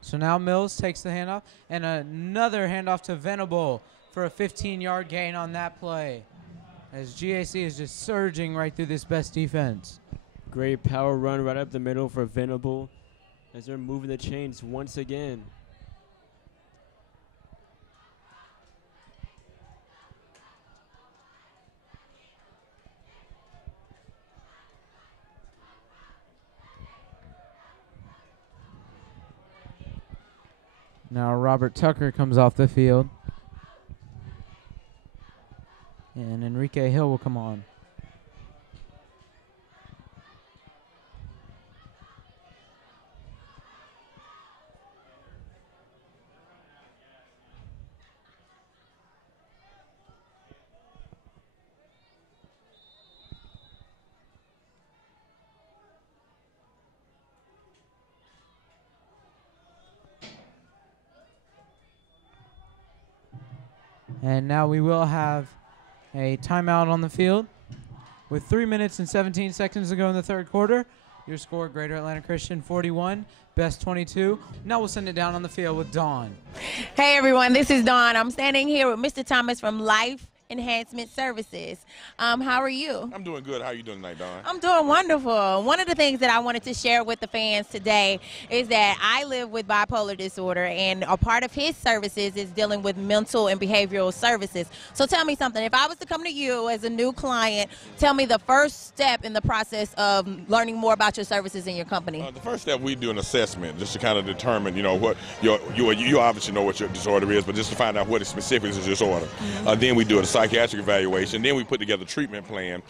So now Mills takes the handoff, and another handoff to Venable for a 15-yard gain on that play, as GAC is just surging right through this best defense. Great power run right up the middle for Venable, as they're moving the chains once again. Now Robert Tucker comes off the field, and Enrique Hill will come on. And now we will have a timeout on the field with 3 minutes and 17 seconds to go in the third quarter. Your score, Greater Atlanta Christian 41, B.E.S.T 22. Now we'll send it down on the field with Dawn. Hey, everyone. This is Dawn. I'm standing here with Mr. Thomas from Life Enhancement Services. How are you? I'm doing good. How are you doing tonight, Dawn? I'm doing wonderful. One of the things that I wanted to share with the fans today is that I live with bipolar disorder, and a part of his services is dealing with mental and behavioral services. So tell me something. If I was to come to you as a new client, tell me the first step in the process of learning more about your services in your company. The first step, we do an assessment just to kind of determine, you know, what you obviously know what your disorder is, but just to find out what is specific is your disorder. Then we do a psychiatric evaluation. Then we put together a treatment plan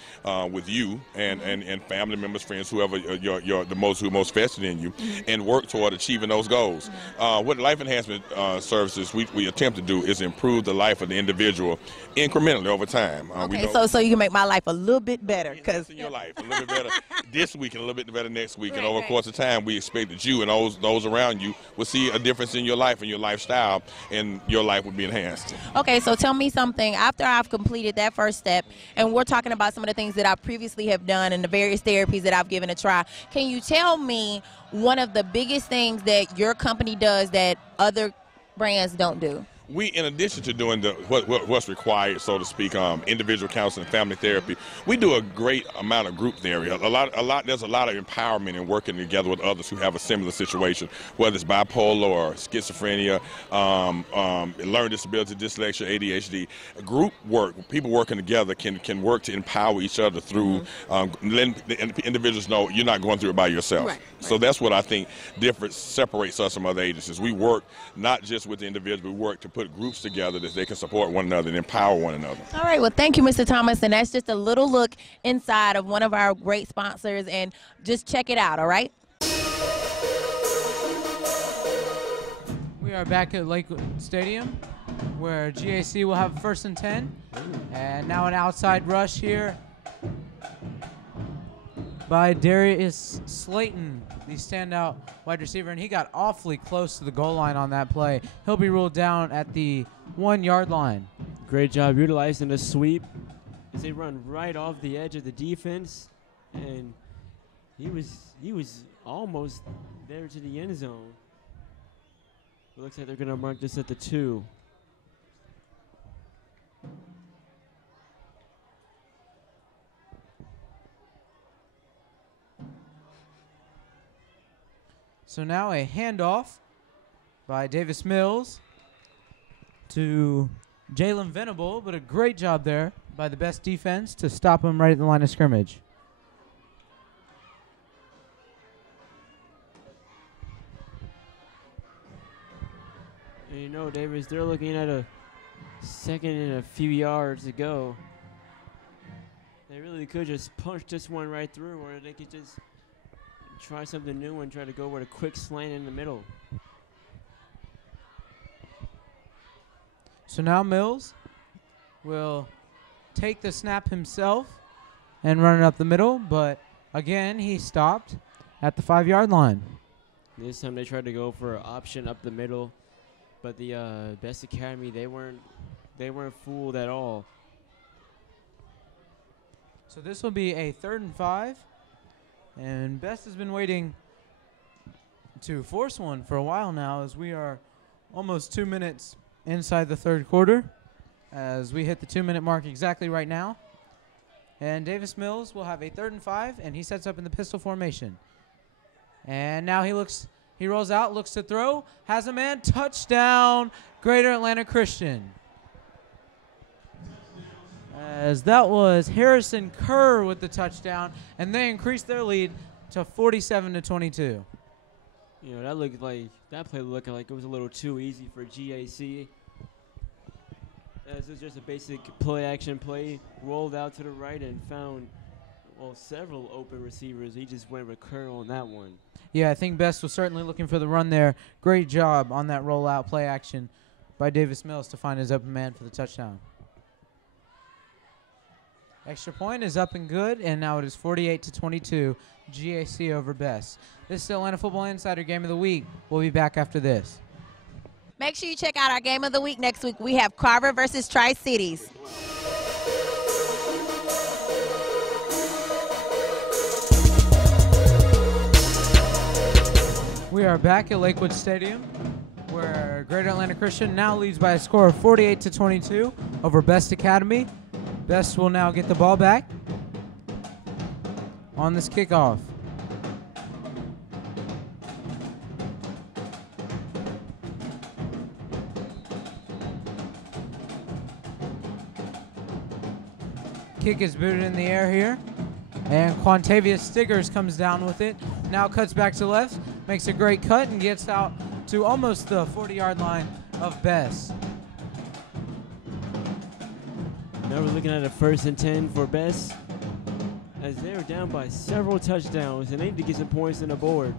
with you and family members, friends, whoever who most vested in you, and work toward achieving those goals. What Life Enhancement Services we attempt to do is improve the life of the individual incrementally over time. Okay, so you can make my life a little bit better. In your life a little bit better this week and a little bit better next week. And over the course of time, we expect that you and those around you will see a difference in your life and your lifestyle, and your life will be enhanced. Okay, so tell me something. After I've completed that first step, and we're talking about some of the things that I previously have done and the various therapies that I've given a try, can you tell me one of the biggest things that your company does that other brands don't do? We, in addition to doing what's required, so to speak, individual counseling, family therapy, we do a great amount of group therapy. There's a lot of empowerment in working together with others who have a similar situation, whether it's bipolar or schizophrenia, learning disability, dyslexia, ADHD. Group work, people working together can work to empower each other through letting the individuals know you're not going through it by yourself. So that's what I think separates us from other agencies. We work not just with the individual, we work to put groups together that they can support one another and empower one another. All right, well, thank you, Mr. Thomas, and that's just a little look inside of one of our great sponsors, and just check it out, all right? We are back at Lakewood Stadium, where GAC will have first and 10, and now an outside rush here by Darius Slayton, the standout wide receiver, and he got awfully close to the goal line on that play. He'll be ruled down at the 1-yard line. Great job utilizing the sweep as they run right off the edge of the defense, and he was almost there to the end zone. It looks like they're going to mark this at the 2. So now a handoff by Davis Mills to Jalen Venable, but a great job there by the best defense to stop him right at the line of scrimmage. And you know, Davis, they're looking at a second and a few yards to go. They really could just punch this one right through, or they could just try something new and try to go with a quick slant in the middle. So now Mills will take the snap himself and run it up the middle, but again, he stopped at the 5-yard line. This time they tried to go for an option up the middle, but the B.E.S.T Academy, they weren't fooled at all. So this will be a 3rd and 5, and B.E.S.T has been waiting to force one for a while now, as we are almost 2 minutes inside the 3rd quarter, as we hit the 2-minute mark exactly right now. And Davis Mills will have a 3rd and 5, and he sets up in the pistol formation. And now he rolls out, looks to throw, has a man, touchdown, Greater Atlanta Christian. As that was Harrison Kerr with the touchdown, and they increased their lead to 47-22. You know, that play looked like it was a little too easy for GAC. This was just a basic play-action play, rolled out to the right and found, well, several open receivers. He just went with Kerr on that one. Yeah, I think B.E.S.T was certainly looking for the run there. Great job on that rollout play action by Davis Mills to find his open man for the touchdown. Extra point is up and good, and now it is 48-22, GAC over B.E.S.T. This is the Atlanta Football Insider Game of the Week. We'll be back after this. Make sure you check out our Game of the Week next week. We have Carver versus Tri-Cities. We are back at Lakewood Stadium, where Greater Atlanta Christian now leads by a score of 48-22 over B.E.S.T Academy. B.E.S.T will now get the ball back on this kickoff. Kick is booted in the air here, and Quantavius Stiggers comes down with it. Now cuts back to left, makes a great cut, and gets out to almost the 40-yard line of B.E.S.T. Now we're looking at a 1st and 10 for B.E.S.T, as they're down by several touchdowns and they need to get some points on the board.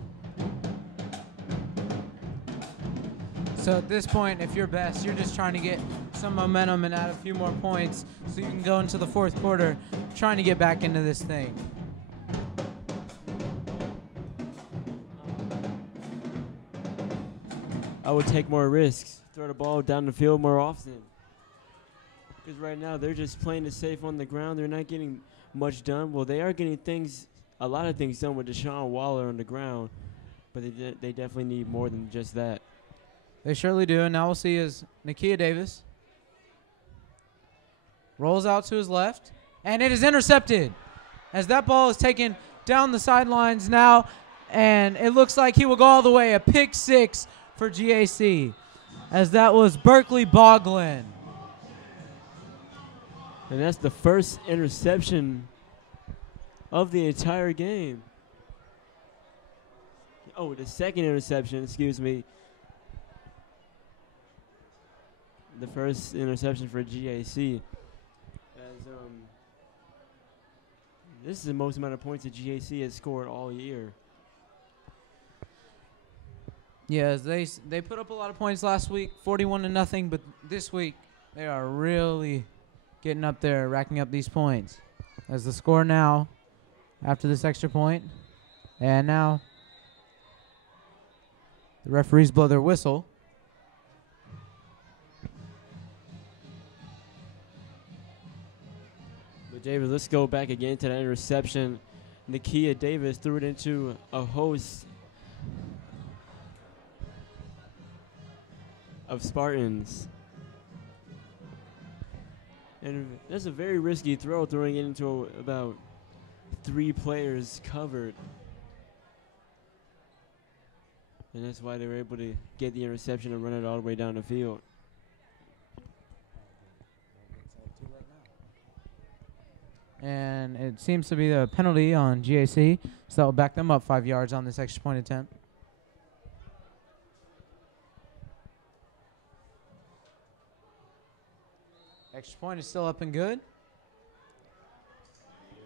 So at this point, if you're B.E.S.T, you're just trying to get some momentum and add a few more points so you can go into the 4th quarter trying to get back into this thing. I would take more risks, throw the ball down the field more often. Because right now they're just playing it safe on the ground. They're not getting much done. Well, they are getting a lot of things done with Deshaun Waller on the ground, but they definitely need more than just that. They surely do, and now we'll see is Nakia Davis rolls out to his left, and it is intercepted as that ball is taken down the sidelines now, and it looks like he will go all the way, a pick 6 for GAC, as that was Berkeley Boglin. And that's the first interception of the entire game. Oh, the second interception, excuse me. The first interception for GAC. As this is the most amount of points that GAC has scored all year. Yeah, they put up a lot of points last week, 41-0, but this week they are really getting up there, racking up these points. As the score now, after this extra point, and now the referees blow their whistle. But Davis, let's go back again to that interception. Nakia Davis threw it into a host of Spartans. And that's a very risky throw, throwing it into about 3 players covered. And that's why they were able to get the interception and run it all the way down the field. And it seems to be the penalty on GAC, so that will back them up 5 yards on this extra point attempt. Extra point is still up and good.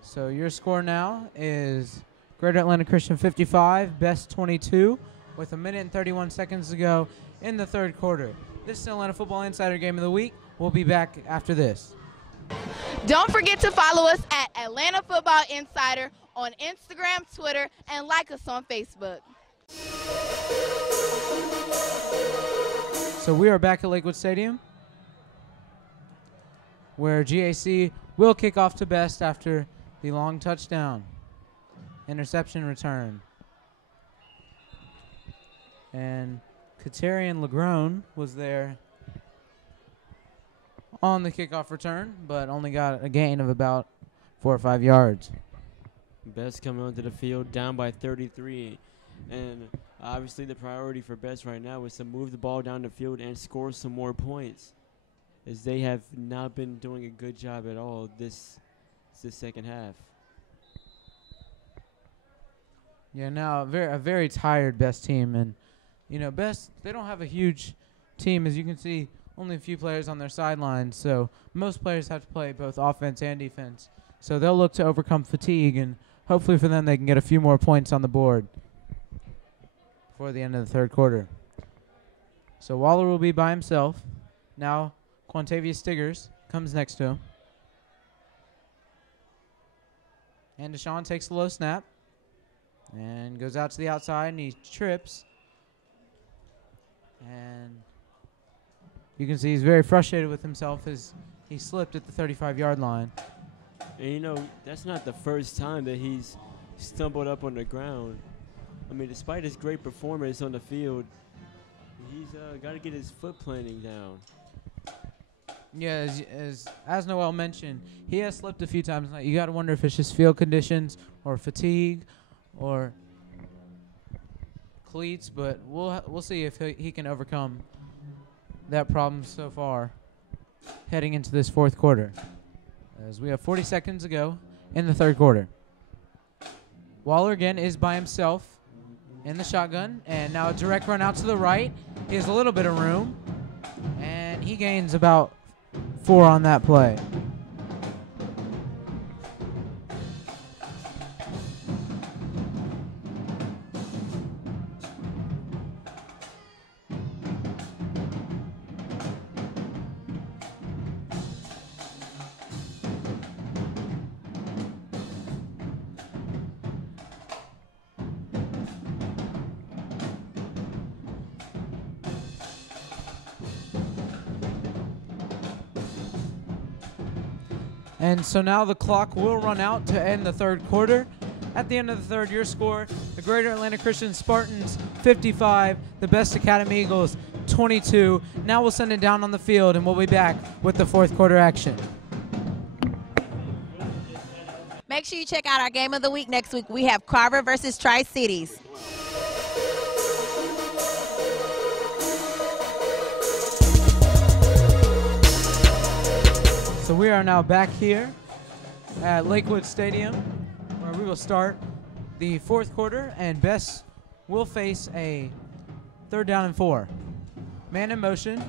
So your score now is Greater Atlanta Christian 55, B.E.S.T 22, with 1 minute and 31 seconds to go in the third quarter. This is the Atlanta Football Insider Game of the Week. We'll be back after this. Don't forget to follow us at Atlanta Football Insider on Instagram, Twitter, and like us on Facebook. So we are back at Lakewood Stadium, where GAC will kick off to B.E.S.T after the long touchdown. Interception return. And Katarian Legrone was there on the kickoff return, but only got a gain of about 4 or 5 yards. B.E.S.T coming onto the field down by 33. And obviously the priority for B.E.S.T right now is to move the ball down the field and score some more points, as they have not been doing a good job at all this second half. Yeah, now a very tired B.E.S.T team, and you know, B.E.S.T, they don't have a huge team, as you can see, only a few players on their sidelines, so most players have to play both offense and defense. So they'll look to overcome fatigue, and hopefully for them they can get a few more points on the board before the end of the third quarter. So Waller will be by himself. Now Quantavius Stiggers comes next to him. And Deshaun takes a low snap and goes out to the outside, and he trips. And you can see he's very frustrated with himself as he slipped at the 35-yard line. And you know, that's not the first time that he's stumbled up on the ground. I mean, despite his great performance on the field, he's got to get his foot planting down. Yeah, as Noel mentioned, he has slipped a few times. You got to wonder if it's just field conditions or fatigue or cleats, but we'll see if he can overcome that problem so far heading into this fourth quarter, as we have 40 seconds to go in the third quarter. Waller again is by himself in the shotgun, and now a direct run out to the right. He has a little bit of room, and he gains about 4 on that play. And so now the clock will run out to end the third quarter. At the end of the third, your score, the Greater Atlanta Christian Spartans 55, the B.E.S.T Academy Eagles 22. Now we'll send it down on the field, and we'll be back with the fourth quarter action. Make sure you check out our game of the week next week. We have Carver versus Tri-Cities. So we are now back here at Lakewood Stadium, where we will start the fourth quarter, and B.E.S.T will face a 3rd down and 4. Man in motion,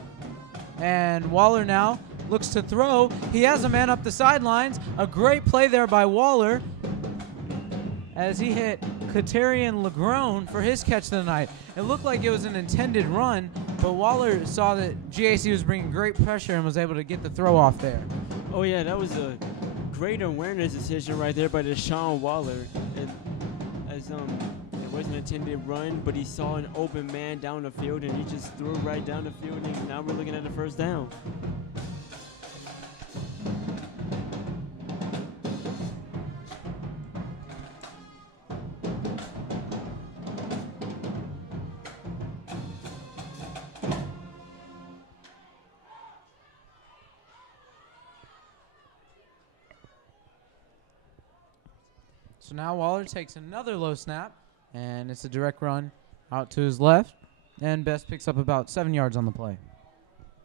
and Waller now looks to throw. He has a man up the sidelines. A great play there by Waller as he hit Katarian Legrone for his catch of the night. It looked like it was an intended run, but Waller saw that GAC was bringing great pressure and was able to get the throw off there. Oh yeah, that was a great awareness decision right there by Deshaun Waller. And as it wasn't an intended run, but he saw an open man down the field and he just threw right down the field, and now we're looking at the first down. So now Waller takes another low snap, and it's a direct run Out to his left, and Best picks up about 7 yards on the play.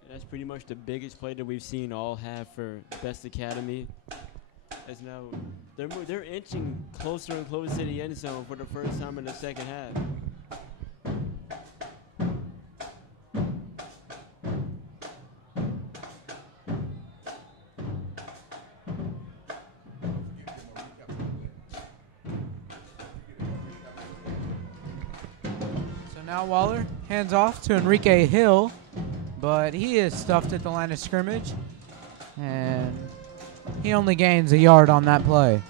That's pretty much the biggest play that we've seen all have for Best Academy. As now they're inching closer and closer to the end zone for the first time in the second half. So now Waller hands off to Enrique Hill, but he is stuffed at the line of scrimmage, and he only gains a yard on that play.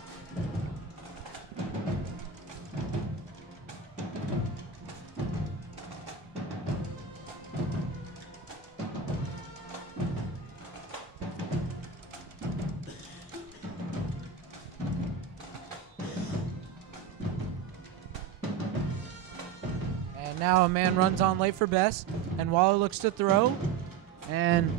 And now a man runs on late for Best, and Waller looks to throw, and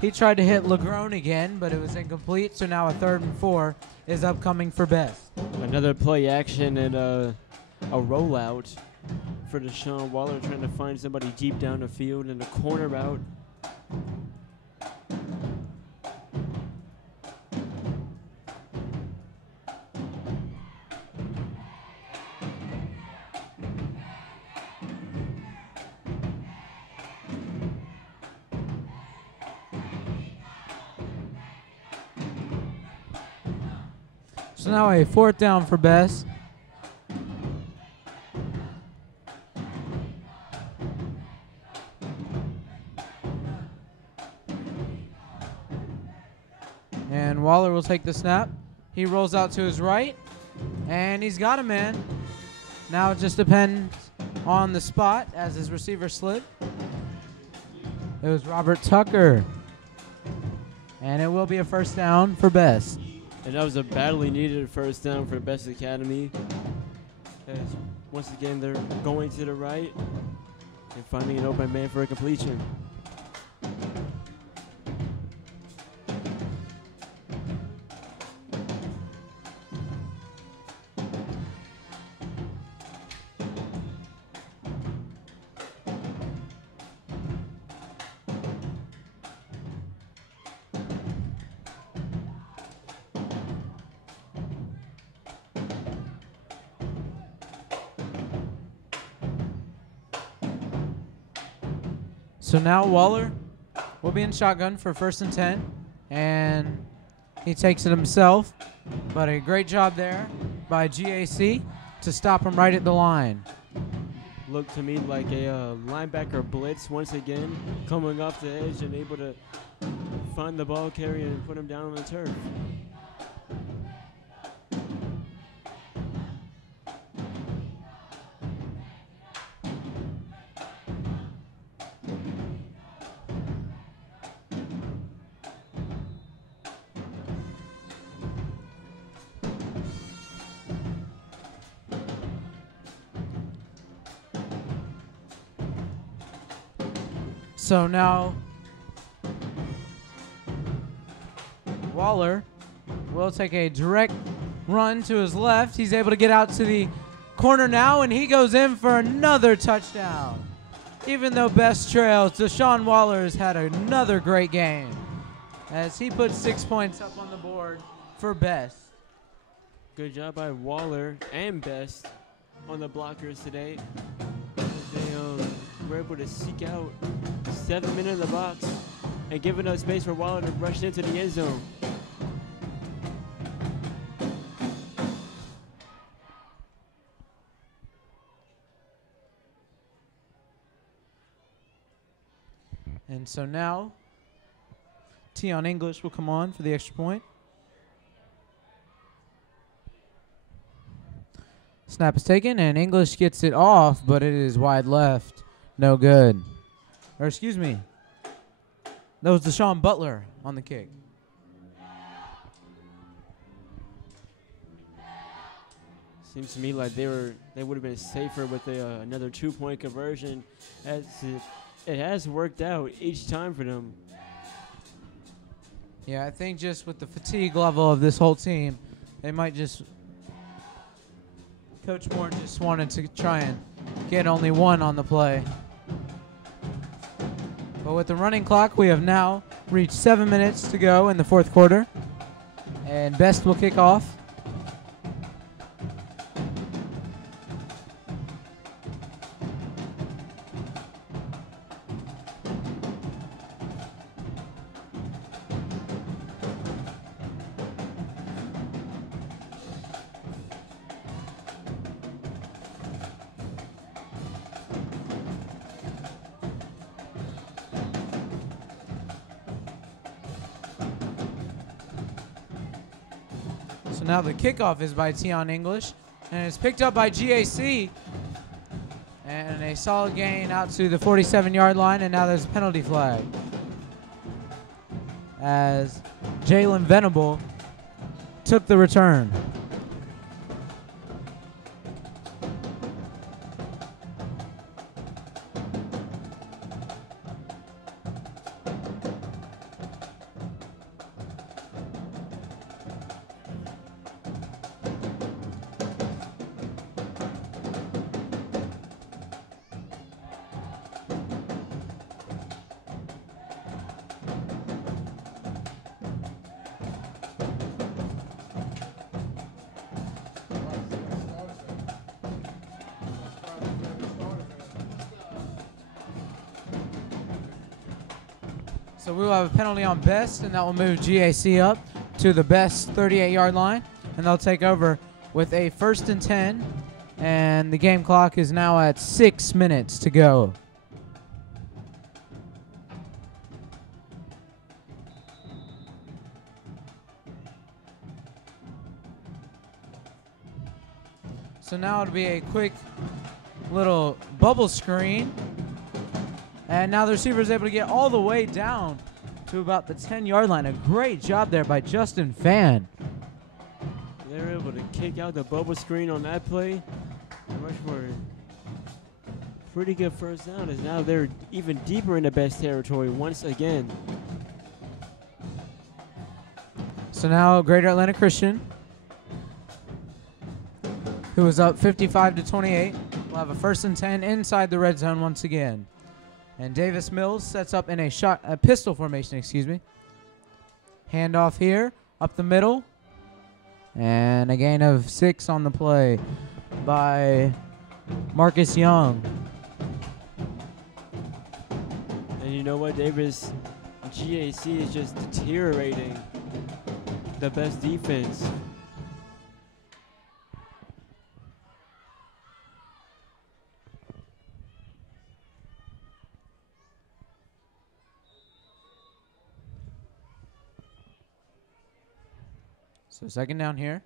he tried to hit Lagrone again, but it was incomplete, so now a 3rd and 4 is upcoming for Best. Another play action and a rollout for Deshaun Waller, trying to find somebody deep down the field in the corner route. So now a 4th down for Best. And Waller will take the snap. He rolls out to his right, and he's got a man. Now it just depends on the spot as his receiver slid. It was Robert Tucker. And it will be a 1st down for Best. And that was a badly needed 1st down for Best Academy. As once again, they're going to the right and finding an open man for a completion. So now Waller will be in shotgun for 1st and 10, and he takes it himself, but a great job there by GAC to stop him right at the line. Looked to me like a linebacker blitz once again, coming off the edge and able to find the ball carrier and put him down on the turf. So now Waller will take a direct run to his left. He's able to get out to the corner now, and he goes in for another touchdown. Even though Best trails, Deshaun Waller has had another great game as he puts 6 points up on the board for Best. Good job by Waller and Best on the blockers today. They were able to seek out 7 men in the box and give enough space for Waller to rush into the end zone. And so now Tion English will come on for the extra point. Snap is taken, and English gets it off, but it is wide left. No good. Or excuse me. That was Deshaun Butler on the kick. Seems to me like they would have been safer with another 2-point conversion, as it has worked out each time for them. Yeah, I think just with the fatigue level of this whole team, they might just Coach Moore just wanted to try and get only one on the play. But with the running clock, we have now reached 7 minutes to go in the fourth quarter. And B.E.S.T will kick off. So now the kickoff is by Tion English, and it's picked up by GAC. And a solid gain out to the 47-yard line, and now there's a penalty flag. As Jalen Venable took the return. So we will have a penalty on B.E.S.T, and that will move GAC up to the B.E.S.T 38-yard line, and they'll take over with a 1st and 10, and the game clock is now at 6 minutes to go. So now it'll be a quick little bubble screen. And now the receiver is able to get all the way down to about the 10-yard line. A great job there by Justin Fan. They were able to kick out the bubble screen on that play. And rush for a pretty good first down, as now they're even deeper into B.E.S.T territory once again. So now Greater Atlanta Christian, who is up 55-28, will have a 1st and 10 inside the red zone once again. And Davis Mills sets up in a pistol formation, Handoff here, up the middle. And a gain of 6 on the play by Marcus Young. And you know what, Davis? GAC is just deteriorating the B.E.S.T defense. So 2nd down here.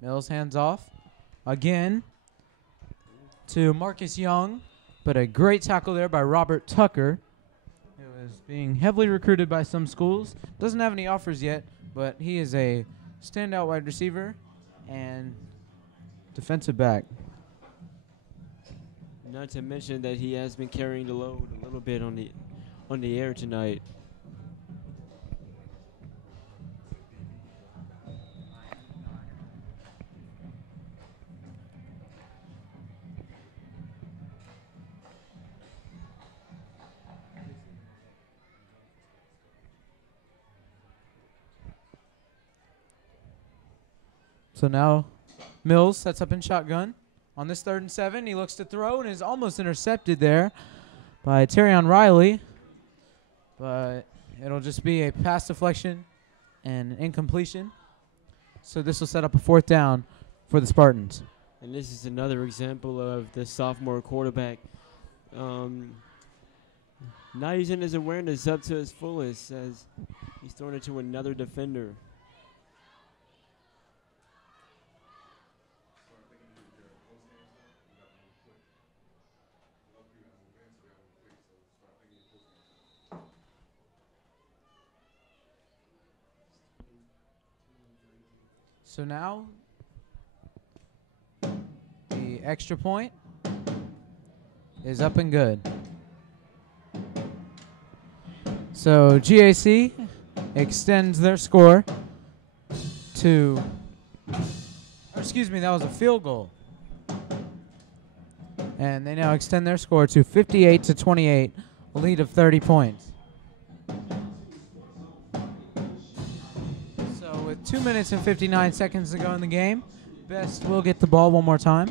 Mills hands off again to Marcus Young, but a great tackle there by Robert Tucker, who is being heavily recruited by some schools. Doesn't have any offers yet, but he is a standout wide receiver and defensive back. Not to mention that he has been carrying the load a little bit on the air tonight. So now Mills sets up in shotgun. On this 3rd and 7, he looks to throw and is almost intercepted there by Terrion Riley. But it'll just be a pass deflection and an incompletion. So this will set up a 4th down for the Spartans. And this is another example of the sophomore quarterback not using his awareness up to his fullest, as he's thrown it to another defender. So now the extra point is up and good. So GAC extends their score to, that was a field goal. And they now extend their score to 58-28, a lead of 30 points. So with 2 minutes and 59 seconds to go in the game, B.E.S.T will get the ball one more time.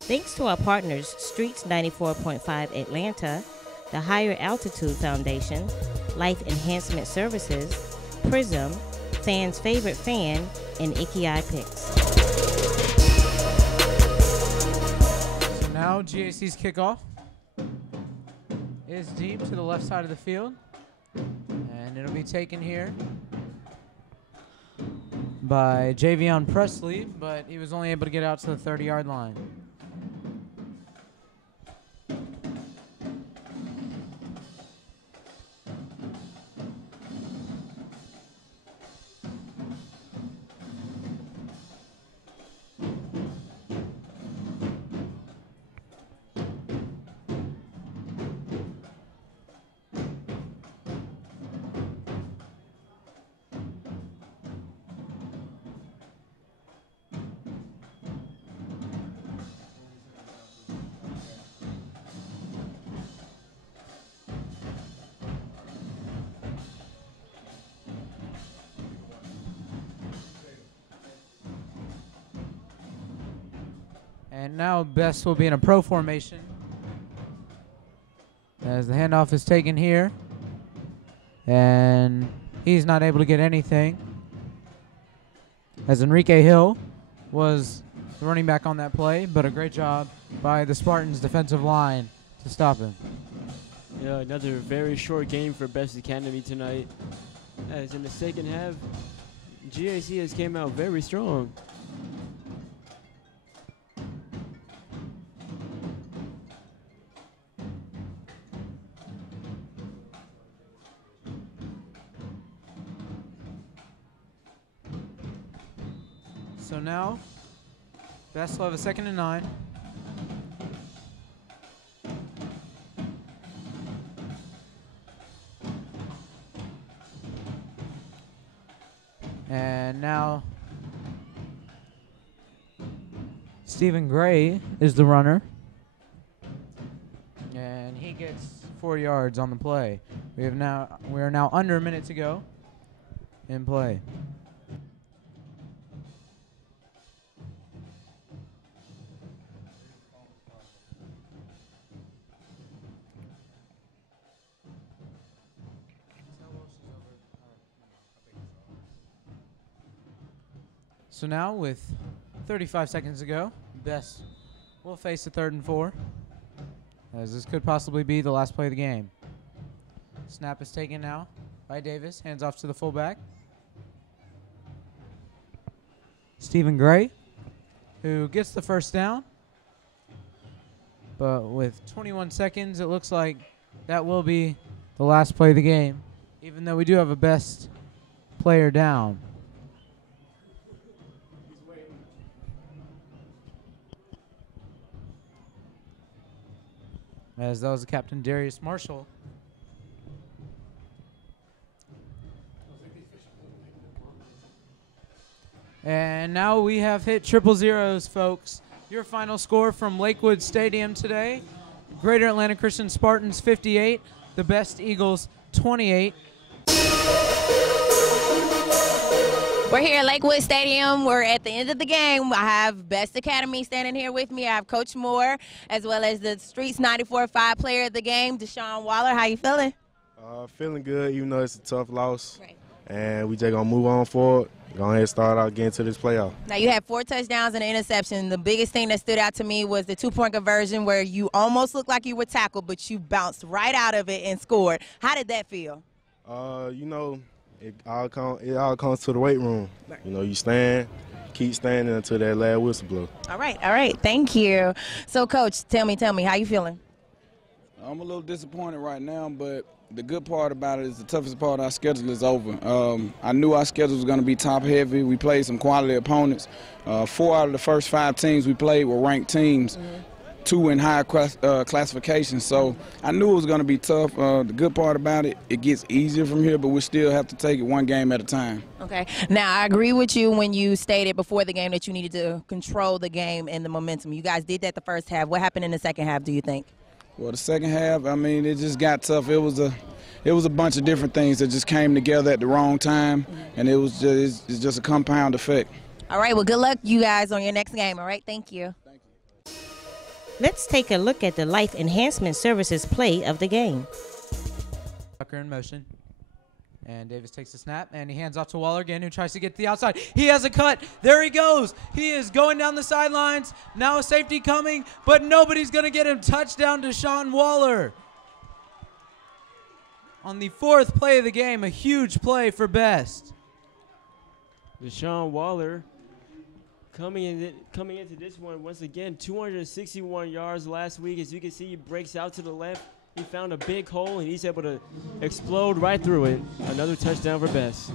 Thanks to our partners, Streets 94.5 Atlanta, the Higher Altitude Foundation, Life Enhancement Services, Prism, Fans' Favorite Fan, and Iki Picks. So now GAC's kickoff is deep to the left side of the field, and it'll be taken here by Javion Presley, but he was only able to get out to the 30-yard line. And now B.E.S.T will be in a pro formation as the handoff is taken here. And he's not able to get anything, as Enrique Hill was the running back on that play, but a great job by the Spartans defensive line to stop him. Yeah, another very short game for B.E.S.T Academy tonight. As in the second half, GAC has came out very strong. So now, B.E.S.T will have a 2nd and 9. And now, Stephen Gray is the runner. And he gets 4 yards on the play. We are now under a minute to go in play. So now, with 35 seconds to go, B.E.S.T will face a 3rd and 4, as this could possibly be the last play of the game. Snap is taken now by Davis, hands off to the fullback, Stephen Gray, who gets the 1st down. But with 21 seconds, it looks like that will be the last play of the game, even though we do have a B.E.S.T player down. As that was the captain, Darius Marshall. And now we have hit triple zeros, folks. Your final score from Lakewood Stadium today: Greater Atlanta Christian Spartans 58, the B.E.S.T Eagles 28. We're here at Lakewood Stadium. We're at the end of the game. I have B.E.S.T Academy standing here with me. I have Coach Moore, as well as the Streets 94.5 player of the game, Deshaun Waller. How you feeling? Feeling good, even though it's a tough loss. Right. And we just going to move on forward. Go ahead and start out getting to this playoff. Now, you had 4 touchdowns and an interception. The biggest thing that stood out to me was the 2-point conversion where you almost looked like you were tackled, but you bounced right out of it and scored. How did that feel? You know, it all comes to the weight room. Right. You know, you stand, keep standing until that last whistle blow. All right. Thank you. So, Coach, tell me, how you feeling? I'm a little disappointed right now, but the good part about it is the toughest part of our schedule is over. I knew our schedule was going to be top-heavy. We played some quality opponents. 4 out of the first 5 teams we played were ranked teams. 2 in higher classification, so I knew it was going to be tough. The good part about it, it gets easier from here, but we still have to take it one game at a time. Okay. Now, I agree with you when you stated before the game that you needed to control the game and the momentum. You guys did that the first half. What happened in the second half, do you think? Well, the second half, I mean, it just got tough. It was a bunch of different things that just came together at the wrong time, and it's just a compound effect. All right. Well, good luck, you guys, on your next game. All right. Thank you. Let's take a look at the Life Enhancement Services play of the game. Tucker in motion. And Davis takes the snap, and he hands off to Waller again, who tries to get to the outside. He has a cut. There he goes. He is going down the sidelines. Now a safety coming, but nobody's going to get him. Touchdown to Sean Waller. On the 4th play of the game, a huge play for B.E.S.T. Deshaun Waller coming into this one once again, 261 yards last week. As you can see, he breaks out to the left. He found a big hole, and he's able to explode right through it. Another touchdown for B.E.S.T.